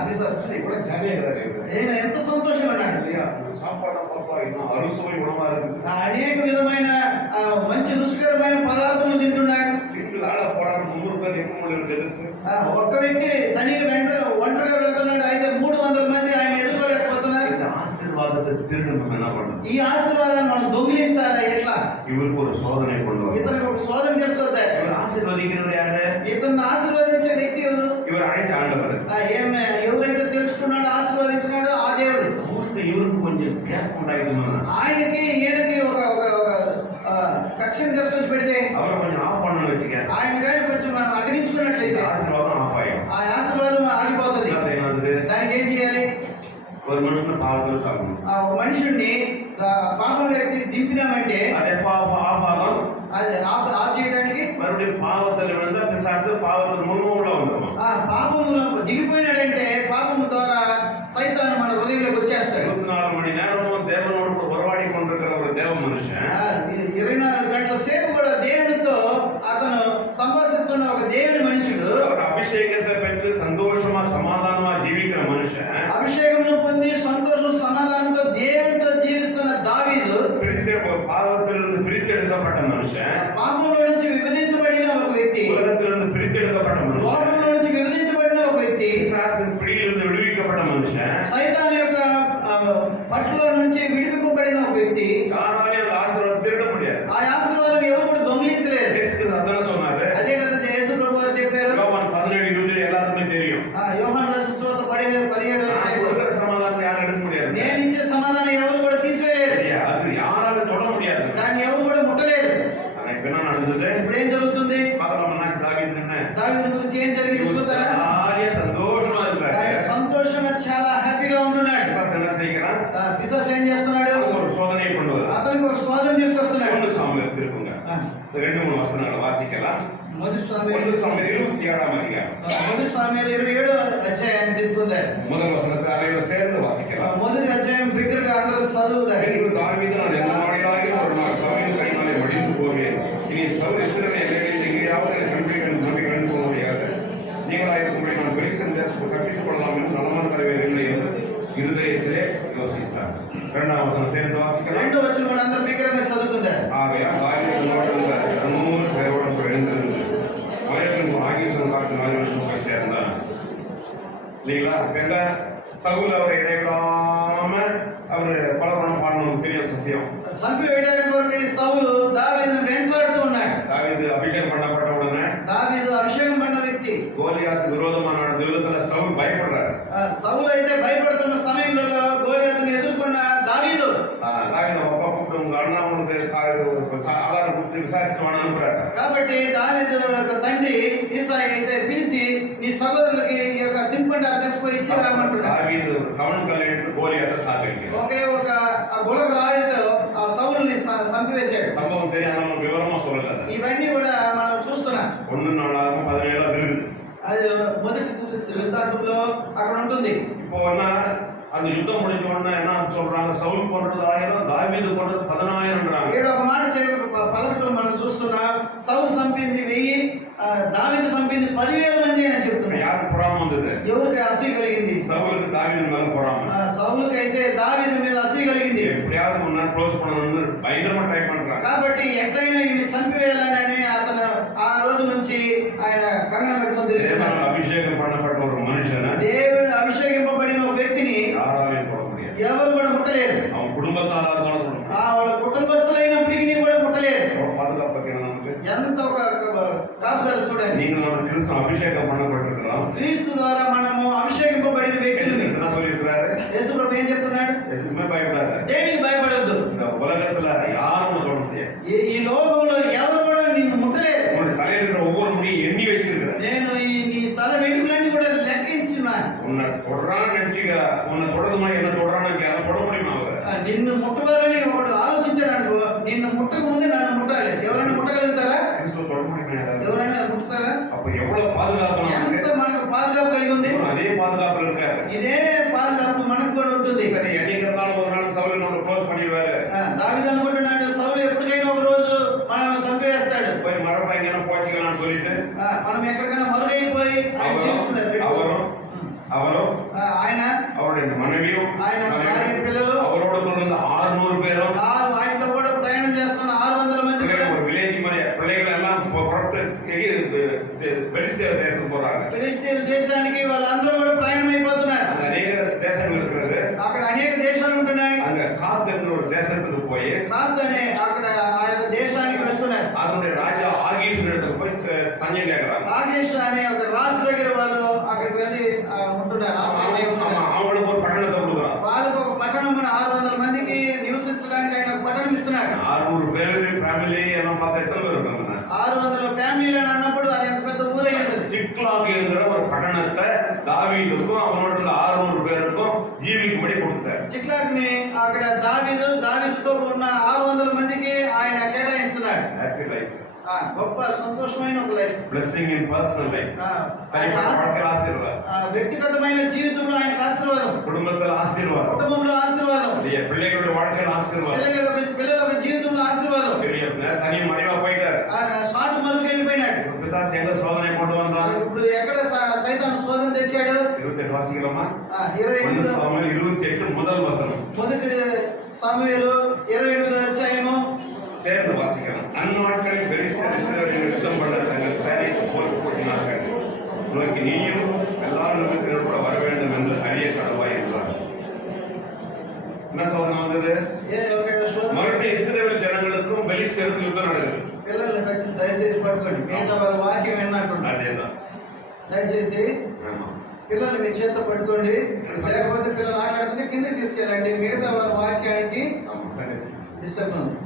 పిశాచు. கூட ஜாலியா இருக்கிறாரு. నేను ఎంత సంతోషం అన్నాడు. இல்லையா? சாப்பாடை பாப்பா இன்னும் அறுசுவை உணவா இருக்குது. అనేక విధమైన మంచి రుచికరమైన పదార్థములు తింటున్నాడు. சிங்கிள் ஆள போறாரு, 300 பேர் ఎక్కువ எதிர்த்து. ఒక్క వ్యక్తి తనిగా ఒంటరిగా వెళ్తున్నాడు, అయితే 300 మంది ఆయన ఎదుర్కోలేకపోతున్నారు. இந்த ஆசீர்வாதத்தை திருடு நம்ம என்ன பண்ணணும்? ఈ ఆశీర్వాదాన్ని మనం దొంగిలించాలి. ఎట్లా? இவருக்கு ஒரு சோதனை கொண்டு வரும். ఇతనికి ఒక శోధన చేసుకోవద్దా? இவர் ஆசீர்வதிக்கிறவர் யாரு? ఇతన్ని ఆశీర్వదించే వ్యక్తి ఎవరు? இவர் அழைச்ச ஆண்டவர். ఎవరైతే తెలుసుకున్నాడో ఆశీర్వదించినాడో ఆ దేవుడు. அவருக்கு இவருக்கு கொஞ்சம் கேப் உண்டாயிடுமா? ఆయనకి ఈయనకి ఒక కక్షను తీసుకొచ్చి పెడితే அவரை கொஞ்சம் ஆஃப் பண்ணணும்னு வச்சுக்க. ఆయన కానీ కొంచెం మనం అడ్డగించుకున్నట్లయితే ஆசீர்வாதம் ஆஃப் ஆயிடும். ఆ ఆశీర్వాదం ఆగిపోతుంది. என்ன செய்யணும் அதுக்கு? దానికి ఏం చేయాలి? ஒரு மனுஷனை பாவத்தில் தாக்கணும். ఒక మనుషుడిని పాపంలో దింపినామంటే அது எப்போ ஆஃப் ஆகும்? అది ఆఫ్ చేయడానికి மறுபடியும் பாவத்தில் விழுந்தா பிசாசு பாவத்தில் முழுவதும் வந்துடும். పాపములో దిగిపోయినాడంటే పాపము ద్వారా సైతాను మన హృదయంలోకి వచ్చేస్తాడు. 24 மணி நேரமும் தேவனோடு கூட உறவாடி கொண்டிருக்கிற ஒரு தேவ மனுஷன் 24 గంటల సేపు కూడా దేవునితో అతను సంభాషిస్తున్న ఒక దేవుని మనుషుడు, அவர் அபிஷேகத்தை பெற்று சந்தோஷமா சமாதானமா ஜீவிக்கிற மனுஷன், అభిషేకమును పొంది సంతోషం సమాధానంతో దేవునితో జీవిస్తున్న దావీదు, பாவத்திலிருந்து பிரித்தெடுக்கப்பட்ட மனுஷன், పాపంలో నుంచి విభజించబడిన ఒక వ్యక్తి, உலகத்திலிருந்து பிரித்தெடுக்கப்பட்ட மனுஷன், లోకంలో నుంచి విభజించబడిన ఒక వ్యక్తి, பிசாசின் பிடியிலிருந்து விடுவிக்கப்பட்ட மனுஷன், సైతాను యొక్క పట్టులో నుంచి విడిపింపబడిన ఒక వ్యక్తి. யாராலையும் அந்த ஆசீர்வாதம் திருட முடியாது. ఆ ఆశీర్వాదం ఎవరు కూడా దొంగిలించలేరు. அதான் சொன்னாரு. అదే కదా యేసు ప్రభు వారు చెప్పారు. யோவான் 17:20 எல்லாருக்குமே தெரியும். యోహాను రాసిన సువార్త 17 கொடுக்கிற சமாதானத்தை யாரும் எடுக்க முடியாது. నేను ఇచ్చే సమాధానం ఎవరు కూడా తీసివేయలేరు. அது யாராலும் தொட முடியாது. దాన్ని ఎవరు కూడా ముట్టలేరు. ஆனா இப்ப என்ன நடந்தது? ఇప్పుడు ఏం జరుగుతుంది? பார்க்கலாம். தாவீது என்ன? దావీదు గురించి ఏం జరిగింది చూస్తారా? ஆரிய சந்தோஷமா இருக்கிறார். ఆయన సంతోషంగా చాలా హ్యాపీగా ఉంటున్నాడు. பிசாசு என்ன செய்கிறான்? పిశాచు ఏం చేస్తున్నాడు? ஒரு சோதனையை கொண்டு வர. అతనికి ఒక శోధన తీసుకొస్తున్నాడు. 1 சாமுவேல் திருப்புங்க. 2-3 வசனங்களை வாசிக்கலாம். మొదటి సామెత 1 சாமுவேல் 27ஆம் அதிகாரம். మొదటి సామెత 27వ అధ్యాయాన్ని తిప్పుకుందాం. முதல் வசனத்தை அனைவரும் சேர்ந்து வாசிக்கலாம். మొదటి అధ్యాయం బిగ్గరగా అందరూ చదువుదాం. என்று தாவீது, நான் எல்லா நாளிலாகிலும் ஒரு நாள் சவுலின் கையினாலே மடிந்து போவேன். இனி சவுல் இஸ்ரவேல் எல்லைகளில் எங்கேயாவது என்னை நம்பி கண்டு போக முடியாது. நீங்களாயிருக்கும்படி நான் பெலிஸ்தன் தேசத்துக்கு தப்பித்துக் கொள்ளலாம் என்று நலமான தருவேன் இல்லை என்று இருதயத்திலே யோசித்தார். 2ஆம் வசனம் சேர்ந்து வாசிக்கலாம். రెండో వచనం కూడా అందరూ బిగ్గరగా చదువుకుందాం. ஆகையால் தாவீது நாட்டில் 200 பேரோடு கூட எழுந்திருந்து மலையின் ஆகீசன் காட்டு நாடுகளுக்கு போய் சேர்ந்தார். இல்லைங்களா? என்ன சவுல் அவரை இடைவிடாம அவரு பலவனம் பாடணும் தெரியும் சத்தியம். చంపి వేయడానికి కొరకు సౌలు దావీదును వెంటాడుతూ ఉన్నాడు. தாவீது அபிஷேகம் பண்ணப்பட்ட உடனே దావీదు అభిషేకం పడిన వ్యక్తి கோலியாத்து விரோதமான யுத்தத்துல சவுல் பயப்படுறாரு. సౌలు అయితే భయపడుతున్న సమయంలో గోలియాతును ఎదుర్కొన్న దావీదు தாவீது அப்பா கூப்பிட்டு உங்க அண்ணா உனக்கு ஆதாரம் கொடுத்து விசாரிச்சுட்டு அனுப்புறாரு. కాబట్టి దావీదు యొక్క తండ్రి ఈసాయి అయితే పిలిచి నీ సహోదరులకి ఈ యొక్క తినుబండారు తీసుకుపోయి ఇచ్చి రామంటున్నాడు. దావీదు కవన్ కల్ எடுத்து கோலியாத்தை சாகடிக்கிறார். ఒకే ఒక గుళక రాయితో ఆ సౌలుని చంపివేశాడు. సంభవం తెలియదు, వివరமா சொல்லல. ఇవన్నీ కూడా మనం చూస్తున్నాం. 1:4-17 இருக்குது. అది మొదటి వృత్తాంతంలో అక్కడ ఉంటుంది. இப்போ அந்த யுத்தம் முடிஞ்ச உடனே என்ன சொல்றாங்க, சவுல் கொன்றது 1000, தாவீது கொன்றது 10000ன்றாங்க. ఏడో ఒక మాట పలకటం మనం చూస్తున్నాం. సౌలు చంపింది 1000, దావీదు చంపింది 10,000 మంది అని చెప్తున్నారు. யாருக்கு பொறாம வந்தது? ఎవరికి అసూయ కలిగింది? சவுலுக்கு தாவீது மேல பொறாம. సౌలుకి అయితే దావీదు మీద అసూయ కలిగింది. எப்படியாவது உன்னை க்ளோஸ் பண்ணணும்னு பயங்கரமா ட்ரை பண்றாங்க. కాబట్టి ఎట్లయినా ఈయన చంపివేయాలని అతను ఆ రోజు నుంచి ఆయన కంగన పెట్టుకొని தேவனால் அபிஷேகம் பண்ணப்பட்ட ஒரு மனுஷனை దేవుడు అభిషేకింపబడిన ఒక వ్యక్తిని யாராலையும் தொட முடியாது. ఎవరు కూడా ముట్టలేరు. அவன் కుటుంబத்தாల వాళ్ళ కుటుంబస్తులైనప్పటికీ కూడా ముట్టలేరు. பாதுகாப்பு நமக்கு ఎంత ఒక కాపుదల చూడండి. நீங்கள் நம்ம கிறிஸ்து அபிஷேகம் பண்ணப்பட்டிருக்கிறோம். క్రీస్తు ద్వారా మనము అభిషేకింపబడిన వ్యక్తులు. என்ன சொல்லியிருக்கிறாரு? యేసు ప్రభు ఏం చెప్తున్నాడు? எதுக்குமே பயப்படாத. దేనికి భయపడొద్దు. இந்த உலகத்துல யாரும் தொட முடியாது. ఈ లోకంలో ఎవరు కూడా నిన్ను ముట్టలేరు. உன்னுடைய தலையில இருக்கிற ஒவ்வொரு முடியும் எண்ணி வச்சிருக்கிறேன். నేను నీ తల వెంట్రుకలన్నీ కూడా లెక్కించున్నాను. உன்னை தொடரான்னு நினைச்சுக்க, உன்னை தொடர்ந்து மாதிரி என்ன தொடரான்னு யாரும் தொட முடியுமா? அவர் నిన్ను ముట్టవాలని ఒకడు ఆలోచించాడు అనుకో, నిన్ను ముట్టక ముందే నన్ను ముట్టాలి. ఎవరైనా ముట్టగలుగుతారా? கிறிஸ்துவ தொட முடியுமா? ఎవరైనా ముట్టుతారా? அப்ப எவ்வளவு பாதுகாப்பு ఎంత మనకు పాదుகாப்பு కలిగి ఉంది. அதே பாதுகாப்புல இருக்காரு. ఇదే పాదుகாப்பு మనకు కూడా ఉంటుంది. சரி, என்னைக்கு இருந்தாலும் ஒரு நாள் சவுல் நம்ம க்ளோஸ் பண்ணிடுவாரு. దావీదు అనుకుంటున్నాడు సౌలు ఎప్పటికైనా ఒక రోజు మనల్ని చంపేస్తాడు. போய் மரப்பாய்ங்கன்னா போச்சுக்கலாம்னு சொல்லிட்டு మనం ఎక్కడికైనా మరుగైపోయి ఆయన జీవిస్తున్నారు. ఆయన அவருடைய மனைவியும் ఆయన భార్య పిల్లలు அவரோட கொண்டு 600 பேரும் ఆయనతో కూడా ప్రయాణం చేస్తున్న 600 మంది కూడా ஒரு வில்லேஜ் மாதிரி பிள்ளைகள் எல்லாம் புறப்பட்டு பெலிஸ்தீன தேசத்துக்கு போறாங்க. ఫిలిష్తీయుల దేశానికి వాళ్ళందరూ కూడా ప్రయాణం అయిపోతున్నారు. அநேக தேசங்கள் இருக்கிறது. అక్కడ అనేక దేశాలు ఉంటున్నాయి. அந்த காத் என்ற ஒரு தேசத்துக்கு போய் కాత్ అనే అక్కడ ఆ యొక్క దేశానికి వెళ్తున్నారు. அதனுடைய ராஜா ஆகீஸ் இடத்துக்கு போய் தஞ்சம் கேட்கறாங்க. ఆగేష్ అనే ఒక రాజు దగ్గర వాళ్ళు అక్కడికి వెళ్ళి ఉంటున్నారు. அவங்களுக்கு ஒரு పట్టణத்தை கொடுக்குறான். వాళ్ళకు ఒక పట్టణం 600 మందికి నివసించడానికి ఆయన ఒక పట్టణం ఇస్తున్నాడు. 600 பேர் ஃபேமிலி எல்லாம் பார்த்தா எத்தனை பேர் இருக்காங்க? 600 ఫ్యామిలీలు అని అన్నప్పుడు అది ఎంత పెద్ద ఊరై ఉంటుంది. சிக்லாக் என்கிற ஒரு பட்டணத்தை தாவீதுக்கும் அவனோட 600 பேருக்கும் ஜீவிக்கும்படி கொடுத்தார். చిక్లాగ్ ని అక్కడ దావీదుతో ఉన్న 600 మందికి ఆయన కేటాయిస్తున్నాడు. హ్యాపీ లైఫ్, గొప్ప సంతోషమైన ఒక life, blessing in personal life, ఆశీర్వాదం, వ్యక్తిగతమైన జీవితంలో ఆయనకు ఆశీర్వాదం, కుటుంబத்துல ఆశీర్వాదం, కుటుంబంలో ఆశీర్వాదం, பிள்ளைகளோட வாழ்க்கையில ஆசீர்வாதம், పిల్లల జీవితంలో ఆశీర్వాదం. தனி மறைவா போயிட்டார். షార్ట్ మరుగు వెళ్ళిపోయినాడు. பிசாசு எங்க சோதனை கொண்டு வந்தான்? ఇప్పుడు ఎక్కడ సైతాను శోధన తెచ్చాడు? 28 వాసికలమా? 28 முதல் வசனம். మొదటి సమూయేలు 28వ అధ్యాయము சேர்ந்து வாசிக்கலாம். அந்நாட்களில் பெலிஸ்தர் இஸ்ரவேலின் யுத்தம் பண்ண தங்கள் சேனைக்கு போர் போட்டினார்கள். நோக்கி நீயும் எல்லா நிமித்தினர் கூட வர வேண்டும் என்று அறிய கடவாய் என்றார். என்ன சோதனை வந்தது? மறுபடியும் இஸ்ரவேல் ஜனங்களுக்கும் பெலிஸ்தருக்கும் யுத்தம் நடக்குது. పిల్లల్ని దయచేసి పట్టుకోండి. మిగతా వారి వాక్యం విన్నట్టు அதேதான். దయచేసి పిల్లలు మీ చేత పట్టుకోండి. లేకపోతే పిల్లలు ఆటాడుతుంటే కిందకి తీసుకెళ్ళండి. మిగతా వారి వాక్యానికి డిస్టర్బ్ ఉంది.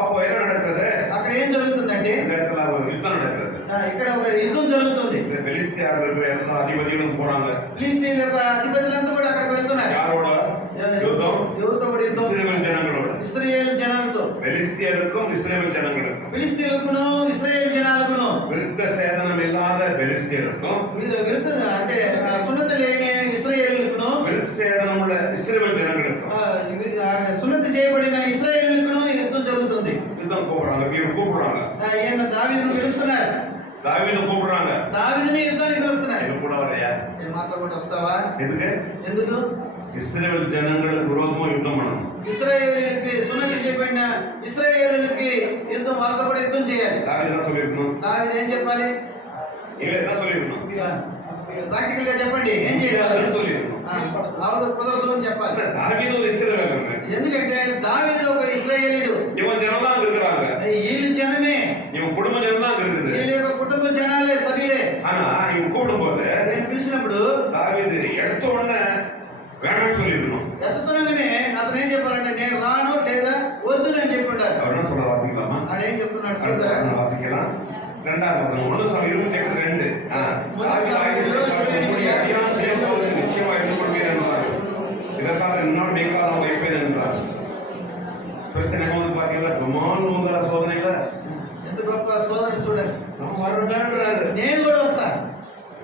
அப்போ என்ன நடக்குது? అక్కడ ఏం జరుగుతుందంటే இந்த இடத்துல ஒரு யுத்தம் நடக்குது. ఇక్కడ ఒక యుద్ధం జరుగుతుంది. பெலிஸ்தியர்கள் இருக்கிற எல்லா அதிபதிகளும் போறாங்க. ఫిలిష్తీయుల యొక్క అధిపతులంతా కూడా అక్కడికి వెళ్తున్నారు. யாரோட யுத்தம்? ఎవరితో కూడా యుద్ధం? இஸ்ரவேல் జనங்களோட. ఇశ్రాయేలు జనాలతో. பெலிஸ்தியருக்கும் இஸ்ரவேல் ஜனங்களுக்கும். ఫిలిష్తీయులకును ఇశ్రాయేలు జనాలకును. விருத்த சேதனம் இல்லாத பெலிஸ்தியருக்கும், విరుద్ధ అంటే సున్నతి లేని ఇశ్రాయేలులకును, விருத்த சேதனம் உள்ள இஸ்ரவேல் ஜனங்களுக்கும் సున్నతి చేయబడిన ఇశ్రాయేలులకును యుద్ధం జరుగుతుంది. யுத்தம் கூப்பிடுறாங்க. வீர கூப்பிடுறாங்க. ఈయన దావీదును పిలుస్తున్నారు. தாவீதை கூப்பிடுறாங்க. దావీదుని యుద్ధానికి పిలుస్తున్నారు. இது கூட வரையா? మాతో కూడా వస్తావా? ఎందుకు? இஸ்ரவேல் ஜனங்களுக்கு விரோதமா யுத்தம் பண்ணணும். ఇశ్రాయేలీయులకి సున్నతి చేయబడిన ఇశ్రాయేలీయులకి యుద్ధం, వాళ్ళతో కూడా యుద్ధం చేయాలి. தாவீது என்ன சொல்லிருக்கணும்? దావీదు ఏం చెప్పాలి? என்ன சொல்லிருக்கணும்? ప్రాక్టికల్ గా చెప్పండి. ఏం చేయాలి? சொல்லிருக்கணும். అవదు కుదరదు అని చెప్పాలి. தாவீது ஒரு இஸ்ரவேலன். ఎందుకంటే దావీదు ఒక ఇశ్రాయేలీయుడు. இவன் ஜனம் தான் இருக்கிறாங்க. వీళ్ళు జనమే, இவன் குடும்ப ஜனம் தான் இருக்குது. వీళ్ళ యొక్క కుటుంబ జనాలే. உடனே வேணாம்னு சொல்லிடணும். ఎత్తుతున్నవనే అతను ఏం చెప్పాలంటే నేను రాను లేదా వద్దు అని చెప్పుంటారు. அவர் என்ன சொல்ற வாசிக்கலாமா? ఆయన ఏం చెప్తున్నాడు அடுத்த చూద్దారా? வசனம் வாசிக்கலாம். 2வது வசனம் 1:28-2. அடியான் செய்யப்போவது நிச்சயமாக எதிர்கொள்வீர் என்றார். இதற்காக இன்னொரு நீக்காலம் வைப்பேன் என்றார். பிரச்சனை வந்து பாத்தீங்களா, பிரமாணம் வந்தார சோதனைகள ఎంత గొప్ప సోదరుడు చూడండి. நம்ம வரணுன்றாரு. నేను కూడా వస్తా.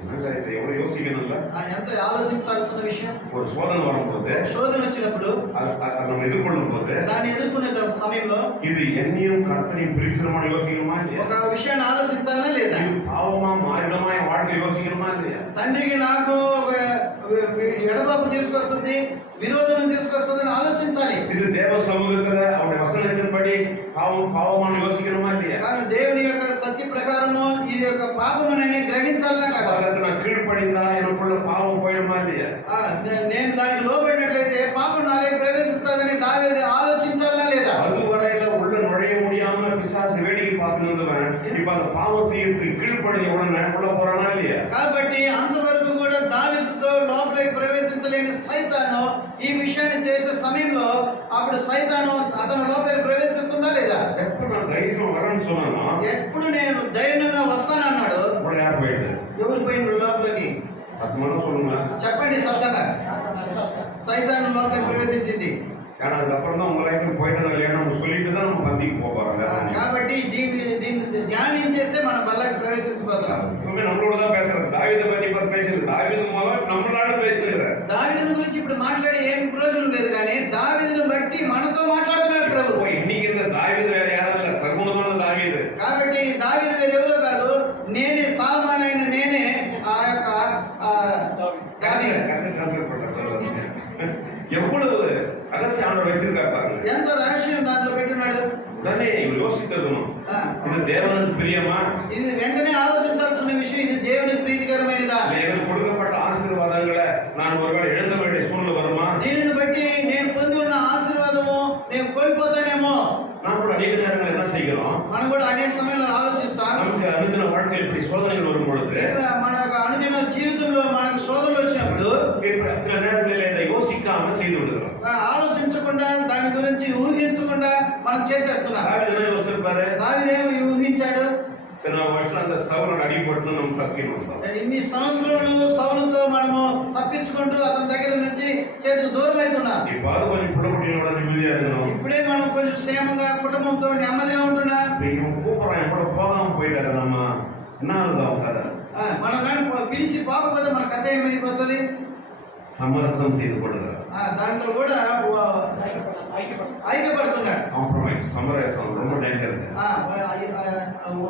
என்னங்க இது எவ்வளவு யோசிக்கணும்ல? ఎంత ఆలోచించాల్సిన విషయం. ஒரு சோதனை வரும்போது, శోధన వచ్చినప్పుడు அது நம்ம எதிர்கொள்ளும் போது దాన్ని ఎదుర్కొనే సమయంలో இது என்னையும் கர்த்தரையும் பிரிக்கிறோமா யோசிக்கணுமா இல்லையா? ఒక విషయాన్ని ఆలోచించాలా లేదా? இது பாவமா மாறிடமா என் வாழ்க்கை யோசிக்கணுமா இல்லையா? తండ్రికి నాకు ఒక ఎడబాపు తీసుకొస్తుంది, విరోధం తీసుకొస్తుంది అని ఆలోచించాలి. இது தேவ சமூகத்துல அவருடைய வசனத்தின்படி பாவமான யோசிக்கணுமா இல்லையா? కానీ దేవుని యొక్క సత్య ప్రకారము ఇది యొక్క పాపమునని గ్రహించాలా కదా? நான் கீழ்ப்படிந்தா எனக்குள்ள பாவம் போயிடுமா இல்லையா? నేను దానికి లోబడినట్లయితే పాపం నాలో ప్రవేశిస్తుందని దావీదు ఆలోచించాలా లేదా? அதுவரையில உள்ள நுழைய முடியாம பிசாசு வேடிக்கை பார்த்துருந்தவன் இப்ப அந்த பாவம் செய்யறதுக்கு கீழ்ப்படிஞ்ச உடனே உள்ள போறானா இல்லையா? కాబట్టి అంతవరకు కూడా దావీదుతో లోపలికి ప్రవేశించలేని సైతాను ఈ విషయాన్ని చేసే సమయంలో అప్పుడు సైతాను అతను లోపలికి ప్రవేశిస్తుందా లేదా? எப்ப நான் தைரியம் வரேன்னு சொன்னானோ ఎప్పుడు నేను ధైర్యంగా వస్తానన్నాడు உடனே யார் போயிட்டு ఎవరు పోయిన లోపలికి சத்தமான சொல்லுங்க. చెప్పండి శబ్దంగా. సైతాను లోపలికి ప్రవేశించింది. ஏன்னா அதுக்கப்புறம் தான் உங்க லைஃப்ல போயிட்டு இல்லையா நம்ம சொல்லிட்டு தான் நம்ம பந்திக்கு போறாங்க. కాబట్టి దీన్ని ధ్యానించేస్తే మనం బల్లాకి ప్రవేశించబోతున్నాం. இவங்க நம்மளோட தான் பேசுறாங்க. தாவீதை பத்தி இப்ப பேசுறது தாவீது மூலம் நம்மளால பேசுறாரு. దావీదుని గురించి ఇప్పుడు మాట్లాడి ఏం ప్రయోజనం లేదు, కానీ దావీదుని బట్టి మనతో మాట్లాడుతున్నాడు ప్రభు. இன்னைக்கு இந்த தாவீது வேற யாரும் இல்ல, சர்வகுணமான தாவீது. కాబట్టి దావీదు వేరెవరో కాదు, నేనే సామాన్యమైన నేనే ఆ యొక్క దావీదు. கரெக்ட் ட்ரான்ஸ்லேட் பண்றாரு. எவ்வளவு ரகசியம் ஆண்டவர் வச்சிருக்காரு பாருங்க. ఎంత రహస్యం దాంట్లో పెట్టున్నాడు. உடனே இவர் யோசிக்கணும், இது தேவனுக்கு பிரியமா? ఇది వెంటనే ఆలోచించాల్సిన విషయం. ఇది దేవునికి ప్రీతికరమైనదా? எனக்கு கொடுக்கப்பட்ட ஆசீர்வாதங்களை நான் ஒருவேளை இழந்த வேண்டிய சூழ்நிலை வருமா? దీనిని బట్టి నేను పొంది ఉన్న ఆశీర్వాదము నేను కోల్పోతానేమో. நாம் கூட அநேக நேரங்கள் என்ன செய்கிறோம், మనం కూడా అనేక సమయంలో ఆలోచిస్తాం. நமக்கு అనుదిన வாழ்க்கையில் இப்படி சோதனைகள் வரும் பொழுது మన అనుదిన జీవితంలో మనకు శోధనలు వచ్చినప్పుడు சில நேரங்களில் இதை யோசிக்காம செய்து விடுகிறோம். ఆలోచించకుండా దాని గురించి ఊహించకుండా మనం చేసేస్తున్నాం. தாவீது என்ன யோசிச்சிருப்பாரு? దావీదేమో ఊహించాడు, இத்தனை வருஷம் அந்த சவுலோட அடிபட்டு நம்ம தப்பினோம். ఇన్ని సంవత్సరములు సౌలుతో మనము తప్పించుకుంటూ అతని దగ్గర నుంచి చేతులు దూరం అవుతున్నాం. இப்ப அது கொஞ்சம் புடபடியோட நிம்மதியா இருக்கணும். ఇప్పుడే మనం కొంచెం క్షేమంగా కుటుంబంతో నెమ్మదిగా ఉంటున్నాం. இப்ப இவன் கூப்பிடுறான், கூட போகாம போயிட்டாரு, நம்ம என்ன ஆகுது அவங்க கதை? మనం కానీ పిలిచి పోకపోతే మన కథ ఏమైపోతుంది? சமரசம் செய்து கொள்கிறார். దాంట్లో కూడా ఐక్యపడుతున్నాడు. காம்ப்ரமைஸ், சமரசம் ரொம்ப டேஞ்சர்.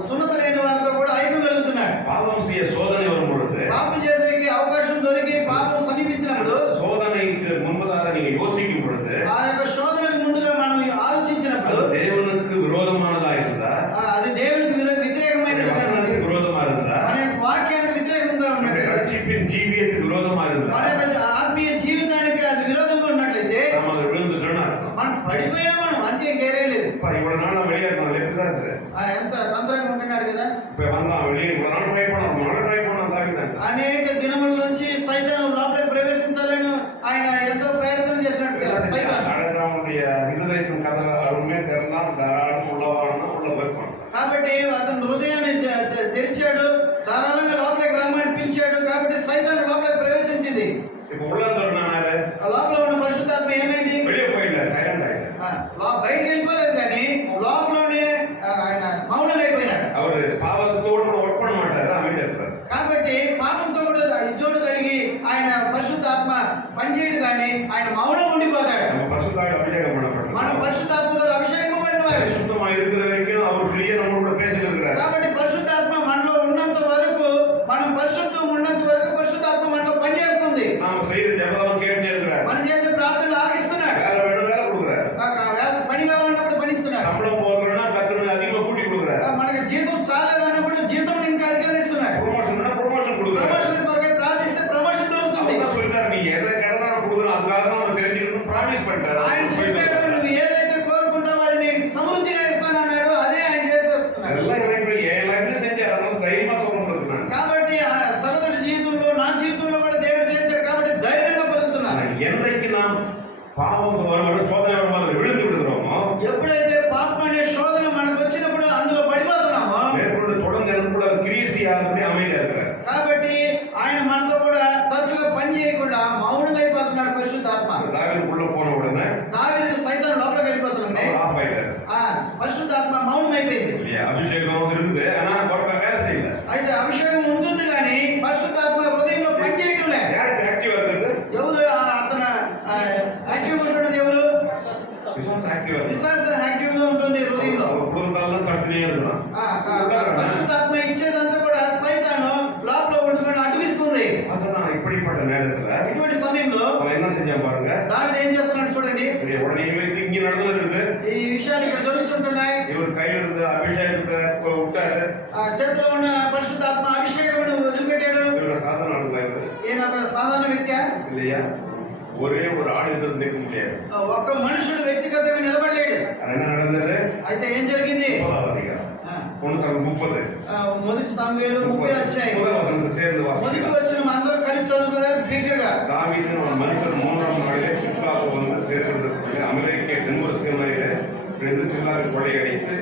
సున్నత లేని వారితో కూడా ఐక్యం కలుగుతున్నాడు. பாவம் செய்ய சோதனை வரும் பொழுது, పాపం చేసేకి అవకాశం దొరికి పాపం సమీపించినప్పుడు, சோதனைக்கு முன்பதாக நீங்க யோசிக்கும் பொழுது, ఆ యొక్క శోధనకు ముందుగా మనం ఆలోచించినప్పుడు அது தேவனுக்கு விரோதமானதா இருந்தா, అది దేవునికి వ్యతిరేకమైనది, வசனத்துக்கு விரோதமா இருந்தா, మన యొక్క వాక్యానికి వ్యతిరేకంగా ఉన్నట్లయితే, ரட்சிப்பின் ஜீவியத்துக்கு விரோதமா இருந்தா, మన యొక్క ఆత్మీయ జీవితానికి అది విరోధంగా ఉన్నట్లయితే நம்ம அதை விழுந்துட்டோம்னு అర్థం. మనం పడిపోయా, మనం అంతే ఇంకేరే లేదు. இப்ப இவ்வளவு நாளா வெளியே இருந்தோம் பிசாசு. ఎంత తంత్రంగా ఉంటున్నాడు కదా. இப்ப வந்தான் வெளியே, இவ்வளவு நாள் ட்ரை பண்ணோம் தாவிதான். అనేక దినముల నుంచి సైతాను లోపలికి ప్రవేశించాలని ఆయన ఎంతో ప్రయత్నం చేసినట్టు సైతాను அவனுடைய இருதயத்தின் கதவை அருமே திறந்தால் தாராளம் உள்ளவானா உள்ள போயிருப்பான். కాబట్టి అతను హృదయాన్ని తెరిచాడు, ధారాళంగా లోపలికి రమ్మని పిలిచాడు. కాబట్టి సైతాను లోపలికి ప్రవేశించింది. இப்ப உள்ள தருணாரு లోపల ఉన్న పరిశుద్ధాత్మ ఏమైంది? வெளியே போயிடல, సైలెంట్ ஆயிடுச்சு. బయటకు వెళ్ళిపోలేదు, కానీ లోపలనే ఆయన మౌనంగా అయిపోయినాడు. அவரு பாவத்தோடு கூட ஒர்க் பண்ண மாட்டாரு, அமைதியா இருப்பாரு. కాబట్టి పాపంతో కూడా ఇచ్చోడు కలిగి ఆయన పరిశుద్ధాత్మ పనిచేయడు, కానీ ఆయన మౌనం ఉండిపోతాడు. நம்ம பரிசுத்தாவில அபிஷேகம் பண்ணப்பட்டோம். మన పరిశుద్ధాత్మతో అభిషేకమైన వారు. சுத்தமா இருக்கிற வரைக்கும் அவர் ஃப்ரீயா நம்ம கூட பேசிட்டு இருக்கிறார். కాబట్టి పరిశుద్ధాత్మ మనలో ఉన్నంత వరకు, మనం పరిశుద్ధం ఉన్నంత వరకు పరిశుద్ధాత్మ మనలో పనిచేస్తుంది. நாம செய்யற ஜெபம் கேட்டுட்டே இருக்கிறார். మనం చేసే ప్రార్థనలు ఆలకిస్తున్నాడు. வேலை வேணும் வேலை கொடுக்குறாரு. పని కావాలన్నప్పుడు పనిస్తున్నాడు. சம்பளம் போடுறோம்னா கத்துறது அதிகமா கூட்டி கொடுக்குறாரு. మనకి జీతం చాలేదన్నప్పుడు జీతం ఇంకా అధికరిస్తున్నాడు. ப்ரொமோஷன் கொடுக்குறாரு. ప్రమోషన్ కొరకై ప్రార్థిస్తే ప్రమోషన్ దొరుకుతుంది. அவர் சொல்றாரு, நீ எதை கேட்டா நான் கொடுக்குறேன், அதுக்காக தான் நம்ம தெரிஞ்சுக்கணும் ப்ராமிஸ் பண்ணிட்டாரு. ఆయన చెప్పాడు, నువ్వు ఏదైతే కోరుకుంటావో అది నేను సమృద్ధిగా ఇస్తానన్నాడు. అదే ఆయన చేసేస్తున్నాడు. அதெல்லாம் எனக்கு என் லைஃப்ல செஞ்சாரு, அதனால தைரியமா சொல்ல முடியும். కాబట్టి ఆ సగటుడి జీవితంలో, నా జీవితంలో కూడా దేవుడు చేశాడు. కాబట్టి ధైర్యం பாவம் வரும் சோதனை வரும்போது விழுந்து விடுகிறோமோ, ఎప్పుడైతే పాపం అనే శోధన మనకు వచ్చినప్పుడు అందులో పడిపోతున్నామో, மேற்கொண்டு தொடர்ந்து எனக்கு கூட கிரீசியாகவே அமைதியா இருக்கிறார். కాబట్టి ఆయన మనతో కూడా తరచుగా పని చేయకుండా మౌనమైపోతున్నాడు పరిశుద్ధాత్మ. దావీదుకుள்ள పోన ఉடனே దావీదు సైతం లోపలికి వెళ్ళిపోతుంది. ఆఫ్ అయిపోయారు. పరిశుద్ధాత్మ మౌనమైపోయింది. అభిషేకం இருக்குது, ஆனா కొరక வேலை செய்யல. అయితే అభిషేకం ఉంటుంది కానీ పరిశుద్ధాత్మ హృదయంలో పని చేయటం లేదు. யாருக்கு ஆக்டிவா இருக்குது? ఎవరు అతను యాక్టివ్ ఉంటున్నది? ఎవరు? విశ్వాస యాక్టివా. విశ్వాస యాక్టివ్ గా ఉంటుంది హృదయంలో. కుటుంబాల్లో తడుతూనే ఉన్నాం. పరిశుద్ధాత్మ ఇచ్చేదంతా కూడా సైతాను లోపల ఉంటుకొని అడ్డుగిస్తుంది. అదన இப்படிப்பட்ட நேரத்துல ఇటువంటి సమయంలో அவன் என்ன செஞ்சான் பாருங்க. దావీదు ఏం చేస్తున్నాడు చూడండి. உடனே இங்க நடந்துருக்குது. ఈ విషయాలు ఇక్కడ జరుగుతుంటున్నాయి. இவர் கையில இருந்த அபிஷேகத்தை விட்டாரு. చేతిలో ఉన్న పరిశుద్ధాత్మ అభిషేకమును వదిలిపెట్టాడు. இவர் சாதாரண ஆளு. ఈయన ఒక సాధారణ వ్యక్తి இல்லையா? ஒரே ஒரு ஆள் எதிர்த்து நிற்க முடியாது. ఒక్క మనుషుడు వ్యక్తిగతంగా నిలబడలేడు. என்ன நடந்தது? అయితే ఏం జరిగింది? 1 మొదటి సమూయేలు 30 అధ్యాయం முதல் வசனத்தை சேர்ந்து మొదటి வாசிக்கலாம். వచనం అందరూ కలిసి చదువుకోవాలి బిగ్గరగా. தாவீது மனுஷன் 3ஆம் நாளிலே சிக்லாகு வந்து சேர்ந்ததற்கு அமலேக்கிய தென்புற சீமையிலே இருந்து சிக்லாகு கொள்ளையடித்து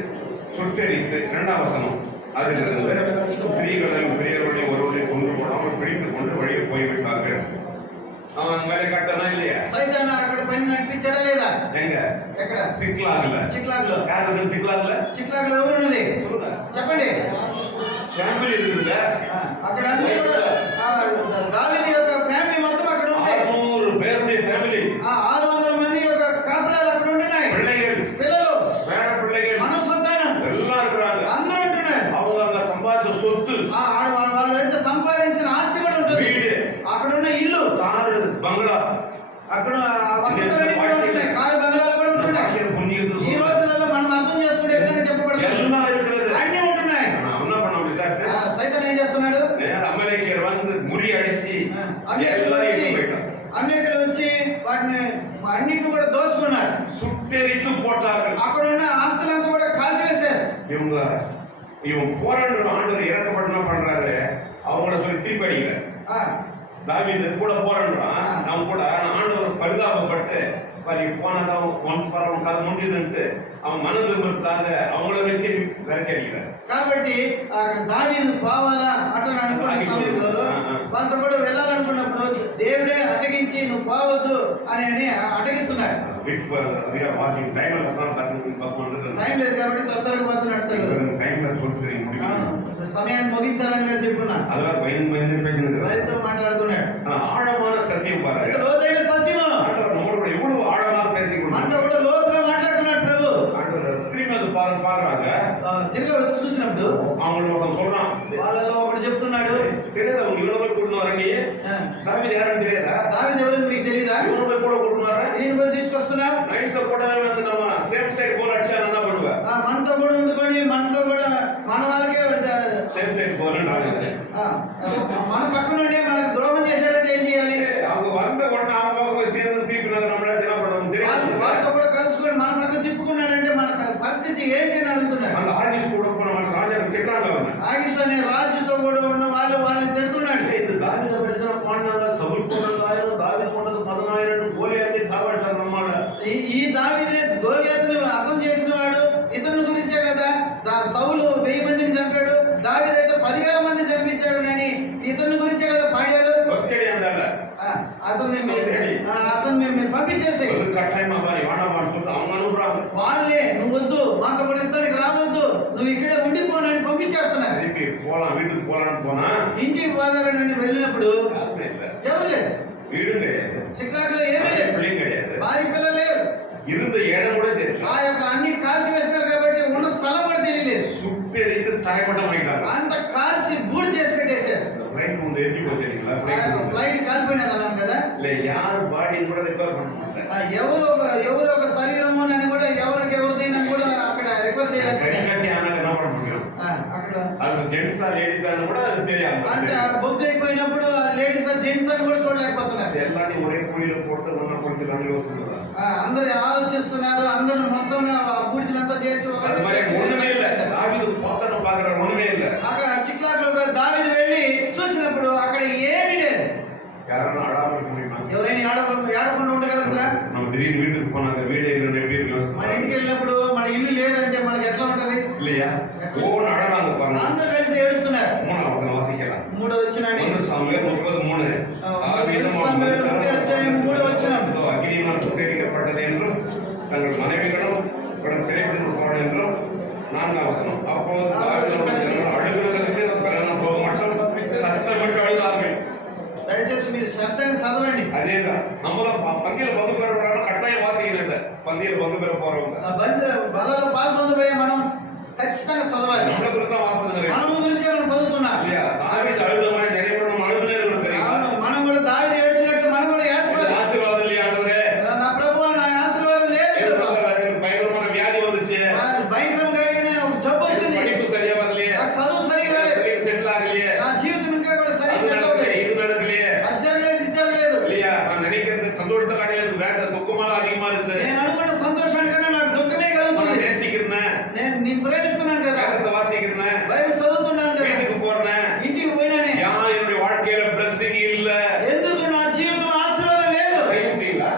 சுட்டெரித்து 2ஆம் வசனம் அதிலிருந்து ஸ்திரீகளையும் பெரியவர்களையும் ஒருவரை கொண்டு போடாமல் பிடித்துக் கொண்டு வழியில் போய்விட்டார்கள். அவன் மேலே கட்டனா இல்லையா? సైతాను అక్కడ పని నడిపించడా లేదా? எங்க? ఎక్కడ? சிக்லாகுல. చిక్లాగ్లో. யாருக்கு சிக்லாகுல? చిక్లాగ్లో ఎవరు ఉన్నది చెప్పండి. ఫ్యామిలీ இருக்குல்ல, అక్కడ అన్ని కూడా దావీదు యొక్క ఫ్యామిలీ మొత్తం అక్కడ ఉంది. 600 பேருடைய ఫ్యామిలీ. 600 మంది యొక్క కాపురాలు అక్కడ ఉంటున్నాయి. பிள்ளைகள், పిల్లలు, பேர பிள்ளைகள் మన సంతానం எல்லாம் இருக்கிறாங்க. అందరూ ఉంటున్నారు. அவங்க అங்க సంపాదించిన సొత్తు, వాళ్ళు అయితే సంపాదించిన ఆస్తి కూడా ఉంటుంది. వీడు, అక్కడ ఉన్న ఇల్లు, కారు, బంగ్లా, అక్కడ వసతులు కూడా ఉంటున్నాయి. కారు బంగ్లాలు కూడా ఉంటున్నాయి. ఈ రోజులలో మనం అర్థం చేసుకునే విధంగా చెప్పబడుతుంది. எல்லாம் இருக்கிறது. అన్ని ఉంటున్నాయి. என்ன பண்ண விசாரிச்சு సైతం ఏం చేస్తున్నాడు? అమెరికర్ வந்து మురి అడిచి అన్నిటిలో వచ్చి వాటిని అన్నిటిని కూడా దోచుకున్నాడు. சுட்டெரித்து போட்டார்கள். అక్కడ ఉన్న ఆస్తులంతా కూడా కాల్చివేశారు. இவன் போராடுற ஆண்டு இறக்கப்படணும் பண்றாரு. அவங்கள சொல்லி திருப்பி அடிக்கல. தாவீது கூட போராடுறான். அவன் கூட ஆண்டவர் பரிதாபப்பட்டு మరి పోనదాం వంశపరం కథ ముందుదంటే அவன் மன திரும்பத்தாக அவங்கள வச்சு விரட்டி அடிக்கிறார். కాబట్టి అక్కడ దావీదు పోవాలా అటని అనుకున్న సమయంలో వాళ్ళతో కూడా వెళ్ళాలనుకున్నప్పుడు దేవుడే అటగించి నువ్వు పోవద్దు అని అటగిస్తున్నాడు. టైం లేదు కాబట్టి త్వరగా పోతున్నాడు. సమయాన్ని ముగించాలని మీరు చెప్పున్నా భయంతో మాట్లాడుతున్నాడు. ఆழமான సత్యం లోతైన సత్యము ఎప్పుడు ఆழமாக பேசிக்கணும். అంతా కూడా లోతుగా మాట్లాడుతున్నాడు ప్రభు. திரும்பி அது பாக்குறாங்க. తిరిగి వచ్చి చూసినప్పుడు அவங்களுக்கு ஒருத்தன் சொல்றான், వాళ్ళలో ఒకడు చెప్తున్నాడు, தெரியாதா அவங்க இவனை போய் கூட்டினாரங்க? தாவீது யாருன்னு தெரியாதா? దావీదు ఎవరో మీకు తెలీదా? இவனை போய் கூட கூட்டினாரா? నేను పోయి తీసుకొస్తున్నావు. நைஸா போட்டவே வந்து நம்ம சேம் சைடு போல் அடிச்சா என்ன பண்ணுவ? మనతో కూడా ఉండుకొని మనతో కూడా మన వాళ్ళకే సేమ్ సైడ్ పోల్ మన పక్కన ఉండే మనకు ద్రోహం చేశాడంటే ఏం చేయాలి? அவங்க வந்த உடனே அவங்க போய் சேர்ந்து தீப்பினாங்க. நம்மள என்ன பண்ணணும் தெரியாது. వాళ్ళతో కూడా కలుసుకొని మన పక్క తిప్పుకున్నాడంటే మన పరిస్థితి ఏంటి అని అడుగుతున్నాడు. அந்த ஆகிஷ் கூட போன మన రాజాను తిట్టాడు. ఆగిష్ అనే రాజుతో కూడా ఉన్న వాళ్ళని తిడుతున్నాడు. இந்த தாவீதை பத்தி தான் பாடினாங்க. சவுல் கொண்டதாயிரம், தாவீது கொண்டது 10,000 గోలియాత్ సావాడు అన్నమాట. ఈ దావీదే గోలియాతును అర్థం చేసిన వాడు ఇతని గురించే కదా. సౌలు 1000 మందిని చంపాడు, దావీదు అయితే 10,000 మంది చంపించాడు అని ఇతని గురించే కదా పాడారు. ఒక్కడే అందాల అతను మేము పంపించేసి వాళ్ళే నువ్వు వద్దు మాతో కూడా యుద్ధానికి రావద్దు, నువ్వు ఇక్కడే ఉండిపోనని పంపించేస్తున్నారు. ఇంటికి పోదారని వెళ్ళినప్పుడు ఎవరు లేదు. చికాకులో ఏమీ లేదు, భార్య పిల్లలు లేరు. இருந்த இடம் கூட தெரியல. ఆ యొక్క అన్ని కాల్చి వేసినారు కాబట్టి ఉన్న స్థలం కూడా తెలియలేదు. சுட்டெரித்து தரைமட்டமாயிட்டாங்க. అంత కాల్చి బూడి చేసి పెట్టేశారు. ఫ్లైట్ ముందు ఎరిగిపోతేనిలా ఫ్లైట్ కాల్పోయినది అన్నాం కదా. లే యారు బాడీ కూడా రికవర్ பண்ண ఎవరు ఒక శరీరము అని కూడా ఎవరిదైనా కూడా అక్కడ రికవర్ చేయలేదు. కట్టి అన్నాక என்ன பண்ண முடியும்? అక్కడ அது ஜென்ஸா லேடிஸா కూడా అది தெரியாது. అంటే బొగ్గు అయిపోయినప్పుడు లేడీస్ జెంట్స్ అని కూడా చూడలేకపోతున్నారు. எல்லாரும் ஒரே குழியில போட்டு ஒண்ணா கொளுத்துறாங்க யோசிச்சுறாங்க. అందరూ ఆలోచిస్తున్నారు, అందరూ మొత్తం బూడిదలంతా చేసి దావీదు పోతన పాకర ఒண்ணுமே இல்ல. చిక్లాగ్లో దావీదు వెళ్ళి చూసినప్పుడు అక్కడ ఏమీ లేదు. யாரన్నా அழாம முடியுமா? ఎవరైనా ఏడకుండా ఉండగలుగుతారా? நம்ம திடீர்னு వచనాన్ని 1 சாமுவேல் 33 1 சாமுவேல் 30 அக்கினியினால் சுட்டெரிக்கப்பட்டது என்றும் தங்கள் மனைவிகளும் சிறைப்பிடித்து போன என்றும் 4 வசனம். அப்போது அழுகிறதற்கு பிறனம் போக மட்டும் சத்தமிட்டு அழுதார்கள். దయచేసి మీరు శబ్దంగా చదవండి. அதேதான் நம்மள பந்தியில் பங்கு பெற போறாங்க, கட்டாயம் வாசிக்கிறது. பந்தியில் பங்கு பெற போறவங்க బలలో పాల్పొందబోయే మనం ఖచ్చితంగా చదవాలి. நம்மள గురించి వాసన మనం గురించి మనం చదువుతున్నాం. దావీదు అழுదమని నిனைవడం అழுదునే అవును, మనం కూడా దావీదు ఏడ్చినట్లు మనం కూడా ఏడ్చాలి. ఆశీర్వాదం இல்லையா ஆண்டவரே, నా ప్రభువా నా ఆశీర్వాదం లేదు. பயங்கரமான வியாதி வந்துச்சு, భయంకరంగా ఒక జబ్బు వచ్చింది, படிப்பு சரியா வரலையே, నాకు చదువు సరిగా రాలేదు, సెటిల్ ఆగலையே, నా జీవితం ఇంకా కూడా సరిగా సెటిల్ అవ్వలేదు, இது நடக்கலையே, అది జరగలేదు, ఇది జరగలేదు இல்லையா. நான் நினைக்கிறது சந்தோஷத்தை காட்டிலும் வேற துக்கமான அதிகமா இருக்கு. నేను అనుకున్న సంతోషానికన్నా నాకు దుఃఖమే కలుగుతుంది. நேசிக்கிறேன், నేను ప్రేమిస్తున్నాను కదా, வாசிக்கிறேன், బైబిల్ చదువుతున్నాను కదా, வீட்டுக்கு போறேன், ఇంటికి పోయినానే என்னுடைய வாழ்க்கையில பிளஸிங் இல்ல, ఎందుకు నా జీవితంలో ఆశీర్వాదం లేదు. பயப்படுறீங்களா?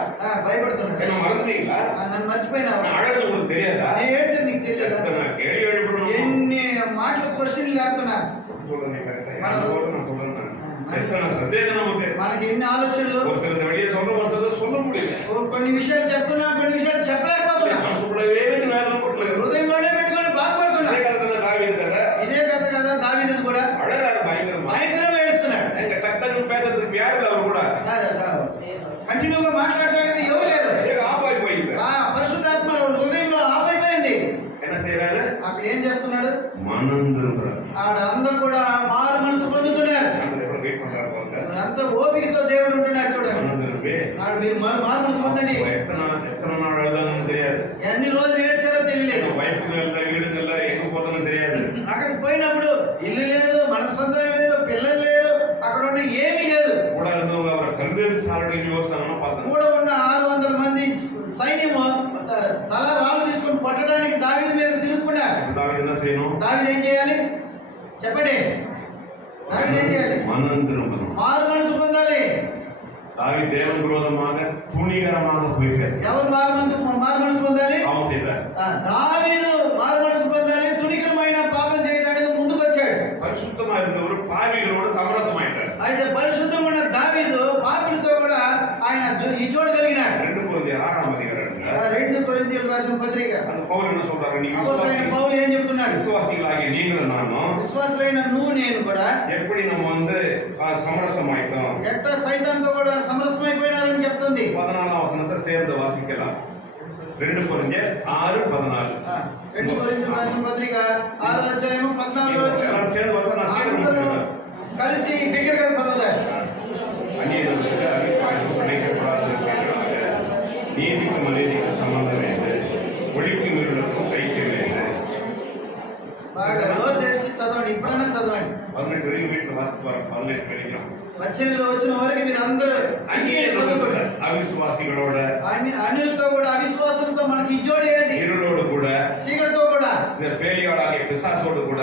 భయపడుతున్నాను, என்ன మறந்துட்டீங்களா? నన్ను మర్చిపోయినావు, అడగదు உங்களுக்கு తెలియదా? నేను ఏడ్చేది నీకు తెలియదా? நான் கேள்வி எழுப்பணும், ఎన్ని మాటలు క్వశ్చన్లు లేకున్నా சொல்றேன் கரெக்ட்டா, நான் போட்டு நான் சொல்றேன். எத்தனை சந்தேகம் நமக்கு, మనకి ఎన్ని ఆలోచనలు, ஒரு சிலது வெளியே சொல்றோம், ஒரு சிலது சொல்ல முடியல, కొన్ని విషయాలు చెప్తున్నా, కొన్ని విషయాలు చెప్పలేకపోతున్నా, మనసుకుள்ளவே வச்சு நேரம் போட்டுలేదు, హృదయంలోనే పెట్టుకొని బాధపడుతున్నా. ఇదే కథ దావీదు కదా, ఇదే కథ కదా దావీదు కూడా అడగారు భయంకరంగా, భయంకరంగా ఏడుస్తున్నాడు. ఇంకా టక్కని పేదకు యారు அவர் కూడా కంటిన్యూగా మాట్లాడడానికి ఎవరు లేరు, ఆఫ్ అయిపోయింది, పరిశుద్ధాత్మ హృదయంలో ఆఫ్ అయిపోయింది. என்ன செய்யறாரு? అక్కడ ఏం చేస్తున్నాడు? మనందరం ఆడ అందరూ కూడా మారు మనసు పొందుతున్నారు. వెయిట్ பண்றாரு பாருங்க, అంత ఓపికతో దేవుడు ఉంటున్నాడు చూడండి. మనందరమే ఆడ మీరు మారు మనసు పొందండి. எத்தனை நாள் அழுதாங்கன்னு தெரியாது, ఎన్ని రోజులు ఏడ్చారో తెలియలేదు, వైఫ్ వీడు ఎక్కడ పోతానో తెలియదు, అక్కడికి పోయినప్పుడు ఇల్లు లేదు, మన సొంతం లేదు, పిల్లలు లేరు, అక్కడ ఉన్న ఏమీ లేదు. கூட இருந்தவங்க அவரை கல்வேறு சாரடி யோசனை பார்த்தேன், కూడా ఉన్న 600 మంది సైన్యము తల రాళ్ళు తీసుకొని పట్టడానికి దావీదు మీద తిరుగుకున్నారు. దావీదు என்ன செய்யணும்? దావీదు ఏం చేయాలి చెప్పండి? దావీదు ఏం చేయాలి? மனம் திரும்பணும், మారు మనసు పొందాలి. தாவீது தேவன் விரோதமாக துணிகரமாக போய் பேச ఎవరు మారు మనసు పొందాలి? பாவம் செய்தார். దావీదు మారు మనసు పొందాలి, తుణికరమైన పాపం చేయడానికి ముందుకు వచ్చాడు. పరిశుద్ధமா இருந்தவர் பாவிகளோட சமரசமாயிட்டார். అయితే పరిశుద్ధంగా ఉన్న దావీదు పాపులతో కూడా ఆయన ఈ చోటు కలిగినాడు. 2 కొరింథీయుల 6వ అధ్యాయంలో 2 కొరింథీయులకు రాసిన పత్రిక அந்த పౌలు என்ன சொல்றாரு? நீ అపోస్తలుడైన పౌలు ఏం చెప్తున్నాడు? விசுவாசிகளாகிய நீங்கள் நானும் విశ్వాసులైన నువ్వు నేను కూడా எப்படி நம்ம சமரசமாயிட்டோம், ఎట్లా సైతాన్తో కూడా సమరసమైపోయినారని చెప్తుంది. 14వ వచనத்தை சேர்ந்து வாசிக்கலாம். 2 కొరింథీయుల 6:14. 2 కొరింథీయులకు రాసిన పత్రిక 6వ అధ్యాయం 14వ వచనం. எல்லாரும் சேர்ந்து வாசிச்சா நான் சீக்கிரம் முடிச்சிடுவேன். కలిసి బిగ్గరగా చదవాలి. அந்நியர்களுக்கு அவிசுவாசம் கிடைக்கப்படாது இருக்கிறாங்க. நீதிக்கும் அநீதிக்கும் சம்பந்தம் இல்லை, ஒளிக்கும் இருளுக்கும் கைக்கு இல்லை. బాగా నోరు తెరిచి చదవండి, ఇప్పుడైనా చదవండి. 18 வரைக்கும் வீட்டில் வாசித்து வர 18 வரைக்கும் 18 వచ్చిన వరకు మీరు అందరూ அந்நியர்களோட అవిశ్వాసిகளோட అన్యులతో కూడా అవిశ్వాసంతో మనకి ఈ జోడి ఏది? இருளோடு கூட చీకటితో కూడా பேலியாளாகிய பிசாசோடு கூட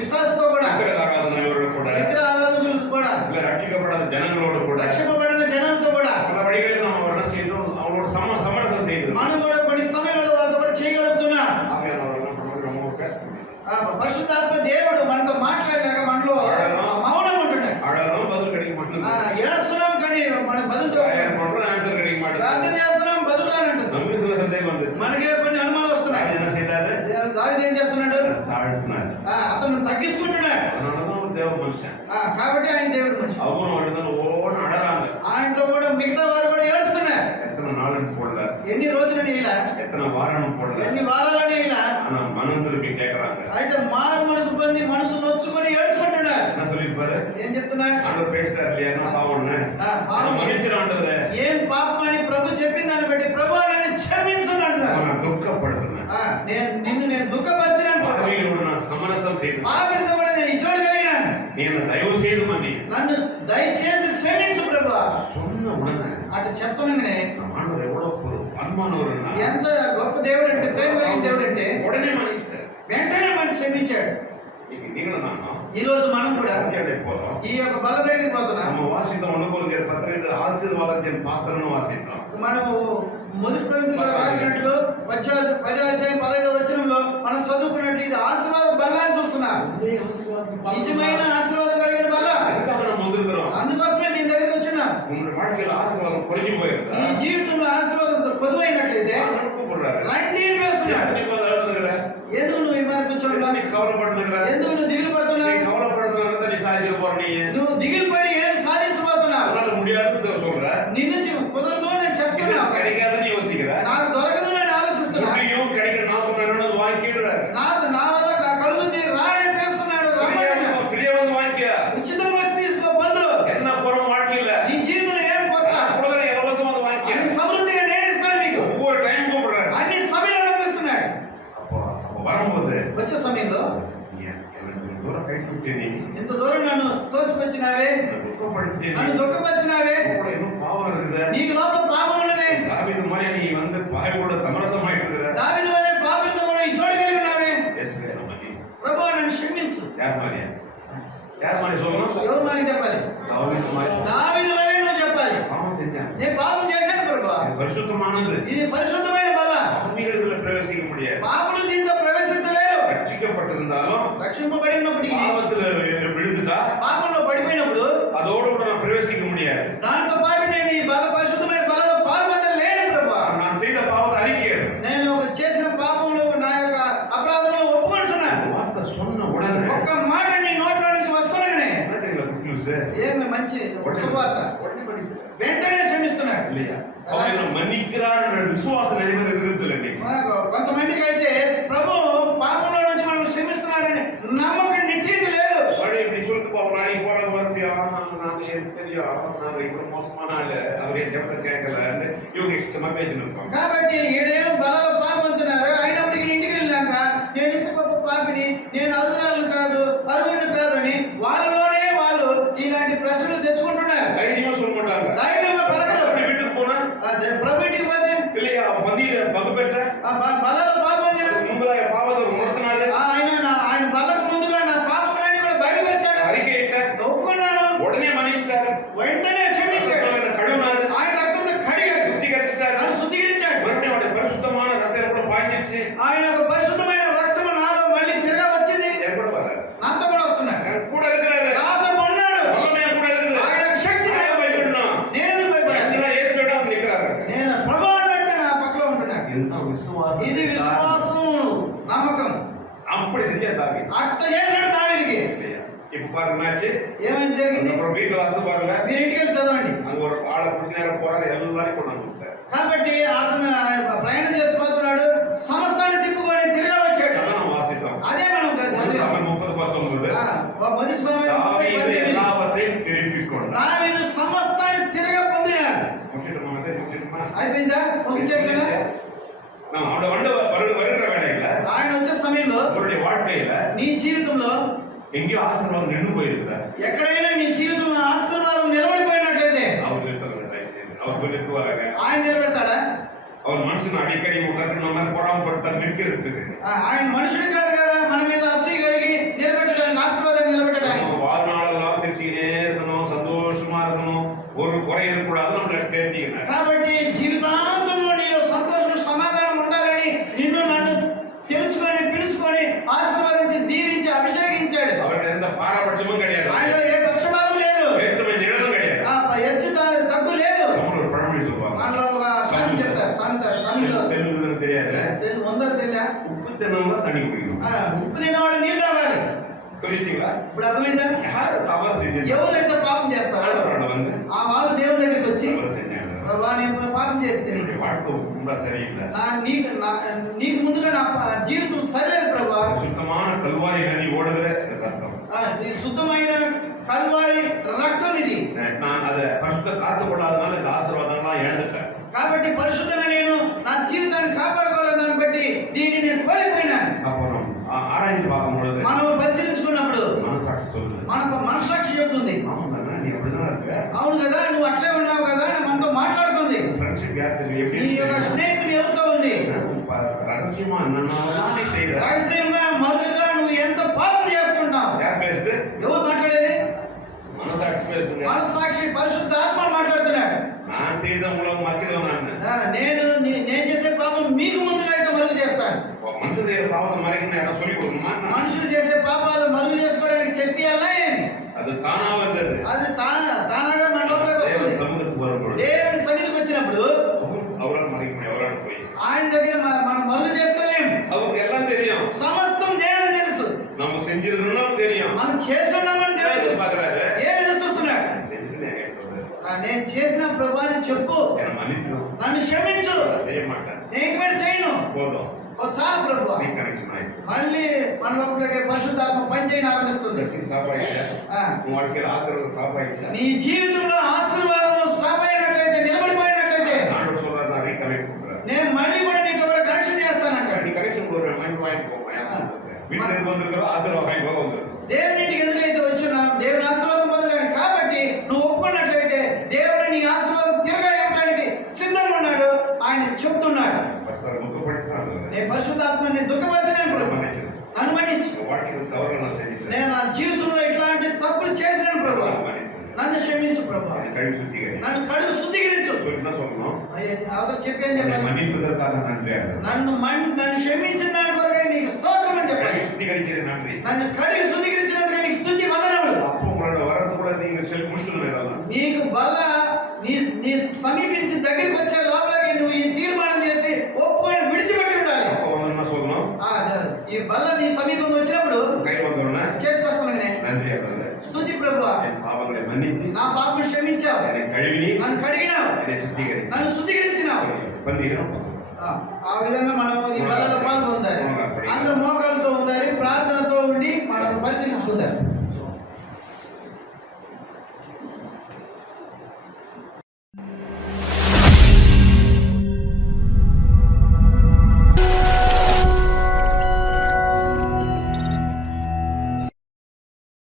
విశ్వాసతో కూడా விக்கிரகாராதனையோடு கூட ఇతర ఆరాధకులతో కూడా இல்ல ரட்சிக்கப்படாத ஜனங்களோடு கூட రక్షింపబడిన జనాలతో కూడా பல வழிகளில் நாம் என்ன செய்யணும்? அவங்களோட சமரசம் செய்து మనం కూడా కొన్ని సమయాల్లో వాళ్ళతో కూడా చేయగలుగుతున్నాం. ரொம்ப பேச முடியும். పరిశుద్ధాత్మ దేవుడు మనతో మాట్లాడలేక మనలో మౌనం ఉంటున్నాడు. அழகாலும் பதில் கிடைக்க மாட்டேங்குது, ఏడుస్తున్నాం కానీ మన బదులు ஆன்சர் கிடைக்க ప్రార్థన மாட்டேங்குது, చేస్తున్నాం, బదులు రానంటుంది. நமக்கு சில சந்தேகம் வந்து మనకే కొన్ని అనుమానాలు వస్తున్నాయి. என்ன செய்தாரு? దావీదు ఏం చేస్తున్నాడు? தாழ்த்தினார். అతను తగ్గించుకుంటున్నాడు. அதனாலதான் தேவ மனுஷன் కాబట్టి ఆయన దేవుడు మనిషి. அவரும் அழுதான் ஓன்னு அழறாங்க. ఆయనతో కూడా మిగతా వారు కూడా ఏడుస్తున్నారు. எத்தனை நாளுன்னு போடல, ఎన్ని రోజులని ఇలా, எத்தனை வாரம்னு போடல, ఎన్ని వారాలని ఇలా, ஆனா மனம் திருப்பி கேட்கறாங்க. అయితే మారు మనసు పొంది మనసు నొచ్చుకొని ఏడ్చుకుంటున్నారు. என்ன சொல்லிருப்பாரு? ఏం చెప్తున్నారు? ஆண்டவர் பேசிட்டார் இல்லையா, என்ன பாவம்னு மன்னிச்சிரு ஆண்டவரே, ఏం పాపం అని ప్రభు చెప్పిన దాన్ని బట్టి ప్రభు నన్ను క్షమించను అంటున్నారు. நான் துக்கப்படுத்தினேன், నేను దుఃఖపరిచినాను, பாவிகளோடு நான் சமரசம் செய்து, పాపితో కూడా నేను ఈ చోటు కలిగినాను, நீ என்ன தயவு செய்து மன்னி. నన్ను దయచేసి క్షమించు ప్రభు சொன்ன உடனே అటు చెప్తున్నానే ஆண்டவர் எவ்வளவு அன்பானவர், ఎంత గొప్ప దేవుడు అంటే, ప్రేమ కలిగిన దేవుడు అంటే உடனே மன்னிச்சிட்டார். వెంటనే మనం క్షమించాడు. நீங்களும் நானும் ఈ రోజు మనం కూడా போறோம். ఈ యొక్క బల దగ్గరికి పోతున్నాం. நம்ம வாசித்தோம் 1 கொரிந்தியர் 10 ஆசீர்வாதத்தின் பாத்திரம்னு வாசித்தோம். మనము మొదటి కొరింథీయులకు రాసినట్లు 10వ అధ్యాయం 15వ వచనంలో మనం చదువుకున్నట్లు ఇది ఆశీర్వాద బల్ల అని చూస్తున్నాం. నిజమైన ఆశీర్వాదం కలిగిన బల్ల. வாழ்க்கையில் ஆசீர்வாதம் குறைஞ்சு போயிருந்தா నీ జీవితంలో ఆశీర్వాదంతో కొదువైనట్లయితే அவனுக்கு கூப்பிடுறாரு. రండి అని పిలుస్తున్నాడు. நீ வந்து அழுதுகிற, ఎందుకు నువ్వు విమానం కూర్చోండి? நீ కవలపడుతుகிற, ఎందుకు నువ్వు దిగులు நீ పడుతున్నావు? கவலைப்படுறதுனால நீ சாதிக்க போற நீ నువ్వు దిగులు పడి ఏం సాధించబోతున్నావు? உன்னால முடியாதுன்னு சொல்ற, నీ నుంచి కుదరదు అని నేను இது చెప్తున్నావు. கிடைக்காதுன்னு யோசிக்கிற, నాకు దొరకదు అని ఆలోచిస్తున్నా. முடியும் கிடைக்கும் நான் சொன்னேன்னு வாங்கிடுறாரு. నా వల్ల కలుగుతుంది రా అని పిలుస్తున్నాడు. రమ్మన్నాడు. ஃப்ரீயா வந்து வாங்கிக்க. ఉచితంగా వచ్చి తీసుకో పొందు. என்ன போறோம் வாழ்க்கையில నీ జీవితంలో ఏం కొత్త? கொடுக்குற இலவசம் வந்து வாங்கிக்க. అన్ని సమృద్ధిగా నేను ఇస్తాను మీకు. ஒவ்வொரு டைம் கூப்பிடுறாரு. అన్ని సమయంలో పిలుస్తున్నాడు. அப்போ வரும்போது వచ్చే సమయంలో எனக்கு தூரம் கைப்பிடிச்சே நீ ఇంత దూరం నన్ను తోసిపుచ్చినావే, துக்கப்படுத்திட்டே నన్ను நீ దుఃఖపరిచినావే, கூட இன்னும் பாவம் இருக்குது. నీకు లోపల పాపం ఉన్నది. தாவீது மாதிரி நீ வந்து பாவியோட சமரசமாயிட்டு దావీదు వలె పాపులతో కూడా ఈ చోటు కలిగి ఉన్నావే. பேசுகிறேன் நம்ம ప్రభువా నన్ను క్షమించు. யார் மாதிரி சொல்லணும்? ఎవరు మరి చెప్పాలి? தாவீது மாதிரி దావీదు వలె నువ్వు చెప్పాలి. பாவம் செஞ்சான். నేను పాపం చేశాను ప్రభువా. இது பரிசுத்தமானது. ఇది పరిశుద్ధమైన బల్ల. ஆன்மீகத்துல பிரவேசிக்க முடியாது. పాపులు దీంతో ప్రవేశించలేరు. ரட்சிக்கப்பட்டிருந்தாலும் రక్షింపబడినప్పటికీ பாவத்துல விழுந்துட்டா పాపంలో పడిపోయినప్పుడు அதோட கூட நான் பிரவேசிக்க முடியாது. దాంతో పాటు నేను ఈ బల పరిశుద్ధమైన బలలో పాల్పొందలేను ప్రభువా. நான் செய்த பாவத்தை அறிக்கையிடு. నేను చేసిన పాపములు నా యొక్క అపరాధములు ఒప్పుకొంటున్నాను. வார்த்தை சொன்ன உடனே ఒక్క మాట నీ నోట్లో నుంచి వస్తుండగానే என்ன தெரியல குட் நியூஸ். ఏమి మంచి శుభవార్త. உடனே மன்னிச்சு వెంటనే క్షమిస్తున్నాడు. இல்லையா? அவரை மன்னிக்கிறார் என்ற விசுவாசம் நிறைய பேர் இருக்கிறது இல்லை. కొంతమందికి అయితే ప్రభు పాపంలో నుంచి మనం క్షమిస్తున్నాడని నమ్మకం నిశ్చయిత లేదు. அவரை இப்படி சொல்லிட்டு போவான், நீ போறது மறுபடியா நான் எனக்கு தெரியும் நான் இப்படி மோசமான ஆளு அவர் என் ஜபத்தை கேட்கல இவங்க இஷ்டமா பேசிட்டு இருப்பாங்க. కాబట్టి ఈడేమో బలలో పాల్పొందుతున్నారు. అయినప్పటికీ ఇంటికి వెళ్ళాక నేను ఇంత గొప్ప పాపిని, నేను అర్హురాలు కాదు, అర్హుని కాదని వాళ్ళలోనే వాళ్ళు ఇలాంటి ప్రశ్నలు తెచ్చుకుంటున్నారు. தைரியமா சொல்ல மாட்டாங்க. ధైర్యంగా పలకరు. அப்படி வீட்டுக்கு போனா ప్రభు ఇంటికి పోతే இல்லையா பந்தியில பங்கு பெற்ற బలలో పాల్పొందాడు. முன்பதாக பாவத்தை உணர்த்தினாரு, ఆయన బలకు ముందుగా నా పాపములన్నీ కూడా బయలుపరిచాడు. அறிக்கையிட்ட ఒప్పుకున్నాను. உடனே மன்னிச்சிட்டாரு, వెంటనే క్షమించాడు. கழுவினாரு, ఆయన రక్తంతో కడిగాడు. சுத்திகரிச்சிட்டாரு, నన్ను శుద్ధీకరించాడు. மறுபடியும் அவருடைய பரிசுத்தமான ரத்தம் கூட பாய்ச்சிச்சு. ఆయన ఒక పరిశుద్ధమైన రక్తము నాలో మళ్ళీ తిరగా వచ్చింది. என் கூட வர்றாரு, నాతో కూడా వస్తున్నాడు. என் கூட இருக்கிறாரு, నాతో ఉన్నాడు. வல்லமை என் கூட இருக்குது. ఆయన శక్తి நான் ஏன் பயப்படணும்? నేను ఎందుకు భయపడాలి? எல்லாம் இயேசுவோட வந்து நிக்கிறாரு. నేను ప్రభువా అంటే నా పక్కలో ఉంటున్నాడు. இதுதான் விசுவாசம். ఇది విశ్వాసం, నమ్మకం. அப்படி செஞ்ச தாவீது. అట్లా చేశాడు దావీదుకి. இல்லையா? இப்ப பாருங்க என்னாச்சு? ఏమేం జరిగింది? அப்புறம் வீட்டுல வாசல் பாருங்க, మీరు ఇంటికి వెళ్ళి చదవండి. அங்க ஒரு ஆளை பிடிச்ச நேரம் போறாரு, எல்லாரையும் கொண்டாந்து விட்டாரு. కాబట్టి అతను ప్రయాణం చేసిపోతున్నాడు. సమస్తాన్ని తిప్పుకొని తిరిగి వచ్చాడు. அதான் நம்ம வாசித்தோம். అదే మనం చదివాం. சாமுவேல் 30:19. మొదటి సమయం தாவீது எல்லாவற்றையும் திருப்பிக் கொண்டார். దావీదు సమస్తాన్ని తిరిగి పొందినాడు. முடிச்சிட்டுமா? மெசேஜ் முடிச்சிட்டுமா? అయిపోయిందా? ముగించేసాడా? நான் அவட வந்து வருகிற வேலையில ఆయన వచ్చే సమయంలో அவருடைய வாழ்க்கையில నీ జీవితంలో எங்கேயோ ஆசீர்வாதம் நின்று போயிருக்குதா? ఎక్కడైనా నీ జీవితంలో ఆశీర్వాదం నిలబడిపోయినట్లయితే அவர் நிறுத்தவங்க தயவுசெய்து அவர் போய் நிறுத்துவாங்க. ఆయన నిలబెడతాడా? அவர் மனுஷன் அடிக்கடி உட்காந்து நம்ம பொறாமப்பட்டார் நிற்கிறதுக்கு. ఆయన మనుషుడు కాదు కదా మన మీద అసూయ కలిగి నిలబెట్టడానికి, ఆశీర్వాదం నిలబెట్టడానికి. நம்ம வாழ்நாளெல்லாம் சிரிச்சுக்கிட்டே இருக்கணும், சந்தோஷமா இருக்கணும், ஒரு குறை இருக்கக்கூடாது நம்மள தெரிஞ்சுக்கணும். కాబట్టి జీవితాంతంలో నీలో సంతోషం, సమాధానం ఉండాలని నిన్ను నన్ను తెలుసుకొని పిలుచుకొని ఆశీర్వదించి దీవించి అభిషేకించాడు. அவருடைய எந்த பாரபட்சமும் கிடையாது, ఆయనలో ఏ పక్షపాతం లేదు, வேற்றுமை நிழலும் கிடையாது. హెచ్చు తగ్గు లేదు. நம்மள ஒரு பழமொழி சொல்லுவாங்க, మనలో ఒక సామెత చెప్తారు. సామెతలో தெலுங்கு தெரியாது, ఉందో తెలియదా? உப்பு தினம்னா தண்ணி குடிக்கணும். ఉప్పు తినవాడు నీళ్ళు తాగాలి. புரிச்சுங்களா? ఇప్పుడు అర్థమైందా? யாரு தவறு செஞ்சு ఎవరైతే పాపం చేస్తారో வந்து వాళ్ళు దేవుడి దగ్గరికి వచ్చి தவறு செஞ்சாங்க, ప్రభువా నేను పాపం చేస్తే வாழ்க்கை ரொம்ப சரியில்லை, నీకు ముందుగా నా జీవితం సరిలేదు ప్రభువా. சுத்தமான கல்வாரி நதி ஓடுகிற ரத்தம், ఇది శుద్ధమైన కల్వారి రక్తం ఇది. நான் அதை பரிசுத்த காத்து கொள்ளாதனால இந்த ஆசீர்வாதம்லாம் இழந்துட்டேன். కాబట్టి పరిశుద్ధంగా నేను నా జీవితాన్ని కాపాడుకోలేదు దాన్ని బట్టి దీన్ని నేను కోల్పోయినాను. அப்புறம் ஆராய்ந்து பார்க்கும் பொழுது మనం పరిశీలించుకున్నప్పుడు மனசாட்சி சொல்லுது, మనకు మనసాక్షి చెప్తుంది, ஆமாங்க நீ அப்படிதான் இருக்க, అవును కదా నువ్వు అట్లే ఉన్నావు కదా అని మనతో మాట్లాడుతుంది. ஃப்ரெண்ட்ஷிப் யார் தெரியும், எப்படி నీ యొక్క స్నేహితుడు ఎవరితో ఉంది? ரகசியமா என்னென்னலாம் நீ செய்த, రహస్యంగా మరుగుగా నువ్వు ఎంత పాపం చేస్తుంటావు. யார் பேசுது? ఎవరు మాట్లాడేది? மனசாட்சி பேசுங்க. మనసాక్షి పరిశుద్ధ ఆత్మ మాట్లాడుతున్నాడు. நான் செய்த உலகம் மறைச்சிடலாம், నేను చేసే పాపం మీకు ముందుగా అయితే మరుగు చేస్తాను. மனுஷன் செய்யற பாவத்தை மறைக்கணும் என்ன சொல்லி கொடுக்கணுமா? మనుషులు చేసే పాపాలు మరుగు చేసుకోవడానికి చెప్పి అలా ఏమి அது தானா வருது, అది తానాగా మన లోపలికి தேவ వస్తుంది. சமூகத்துக்கு வரும் నన్ను క్షమించు, செய்ய மாட்டேன் నేను ఇక మీద చేయను. போதும் ఓ చాలు ప్రభు. நீ கனெக்ஷன் ஆயிட்டு మళ్ళీ మన లోపలికి పరిశుద్ధాత్మ పనిచేయని ఆరంభిస్తుంది. బ్లెస్సింగ్ స్టాప్ ఆయిచ్చా ఆ, உன் வாழ்க்கையில ஆசீர்வாதம் ஸ்டாப் ஆயிச்சா నీ జీవితంలో ఆశీర్వాదం స్టాప్ అయినట్లయితే, నిలబడిపోయినట్లయితే, ஆண்டவர் சொல்றாரு நான் ரீகனெக்ட் பண்றேன் నేను మళ్ళీ కూడా నీతో కూడా కనెక్షన్ చేస్తానంటాడు. நீ கனெக்షన్ போடுற மைண்ட் வாங்கி போ வீட்டுல இருந்து வந்திருக்கிற ஆசீர்வாதம் வாங்கி போக வந்துருக்கு దేవుని ఇంటికి ఎందుకైతే వచ్చున్నావు, దేవుని ఆశీర్వాదం పొందడానికి. కాబట్టి నువ్వు ఒప్పుకున్నట్లయితే దేవుడు నీ ఆశీర్వాదం తిరగా ఇవ్వడానికి సిద్ధంగా ఉన్నాడు. ఆయన చెప్తున్నాడు, பஸ்டர் முகப்படுத்தினாரு నేను పరిశుద్ధాత్మని దుఃఖపరిచినాను ప్రభు, மன்னிச்சிரு నన్ను మన్నించు. வாழ்க்கையில் தவறு நான் செஞ்சுட்டேன் నేను నా జీవితంలో ఇట్లాంటి తప్పులు చేసినాను ప్రభు, மன்னிச்சிரு నన్ను క్షమించు ప్రభు, கழிவு சுத்திகரி నన్ను కడుగు శుద్ధీకరించు. என்ன சொல்லணும் అవతల చెప్పేం చెప్పాలి, மன்னிப்பதற்காக நன்றி నన్ను క్షమించిన దాని కొరకై నీకు స్తోత్రం అని చెప్పాలి. கழிவு சுத்திகரிக்கிற நன்றி నన్ను కడిగి శుద్ధీకరించినందుకు నీకు స్తుతి వందనములు. அப்போ உங்களோட வரது கூட நீங்க செல் முடிச்சுட்டு இதெல்லாம் నీకు బల నీ సమీపించి దగ్గరికి వచ్చే లోపలికి నువ్వు ఈ తీర్మానం చేసి ఒప్పుకొని విడిచిపెట్టి ఉండాలి. அப்போ வந்து என்ன சொல்லணும் ఈ బల్ల నీ సమీపం వచ్చినప్పుడు கை வந்தோடனே చేతికి వస్తున్నానే நன்றி அப்பதான் స్తుతి ప్రభువా, என் பாவங்களை மன்னித்து నా పాపను క్షమించావు, என்னை கழுவி నన్ను కడిగినావు, என்னை சுத்திகரி నన్ను శుద్ధీకరించినావు. பந்திக்கிறோம் ఆ విధంగా మనం ఈ బలలో పాల్గొందాలి. అందరూ మోకాలతో ఉండాలి, ప్రార్థనతో ఉండి మనం పరిశీలించుకుందాం.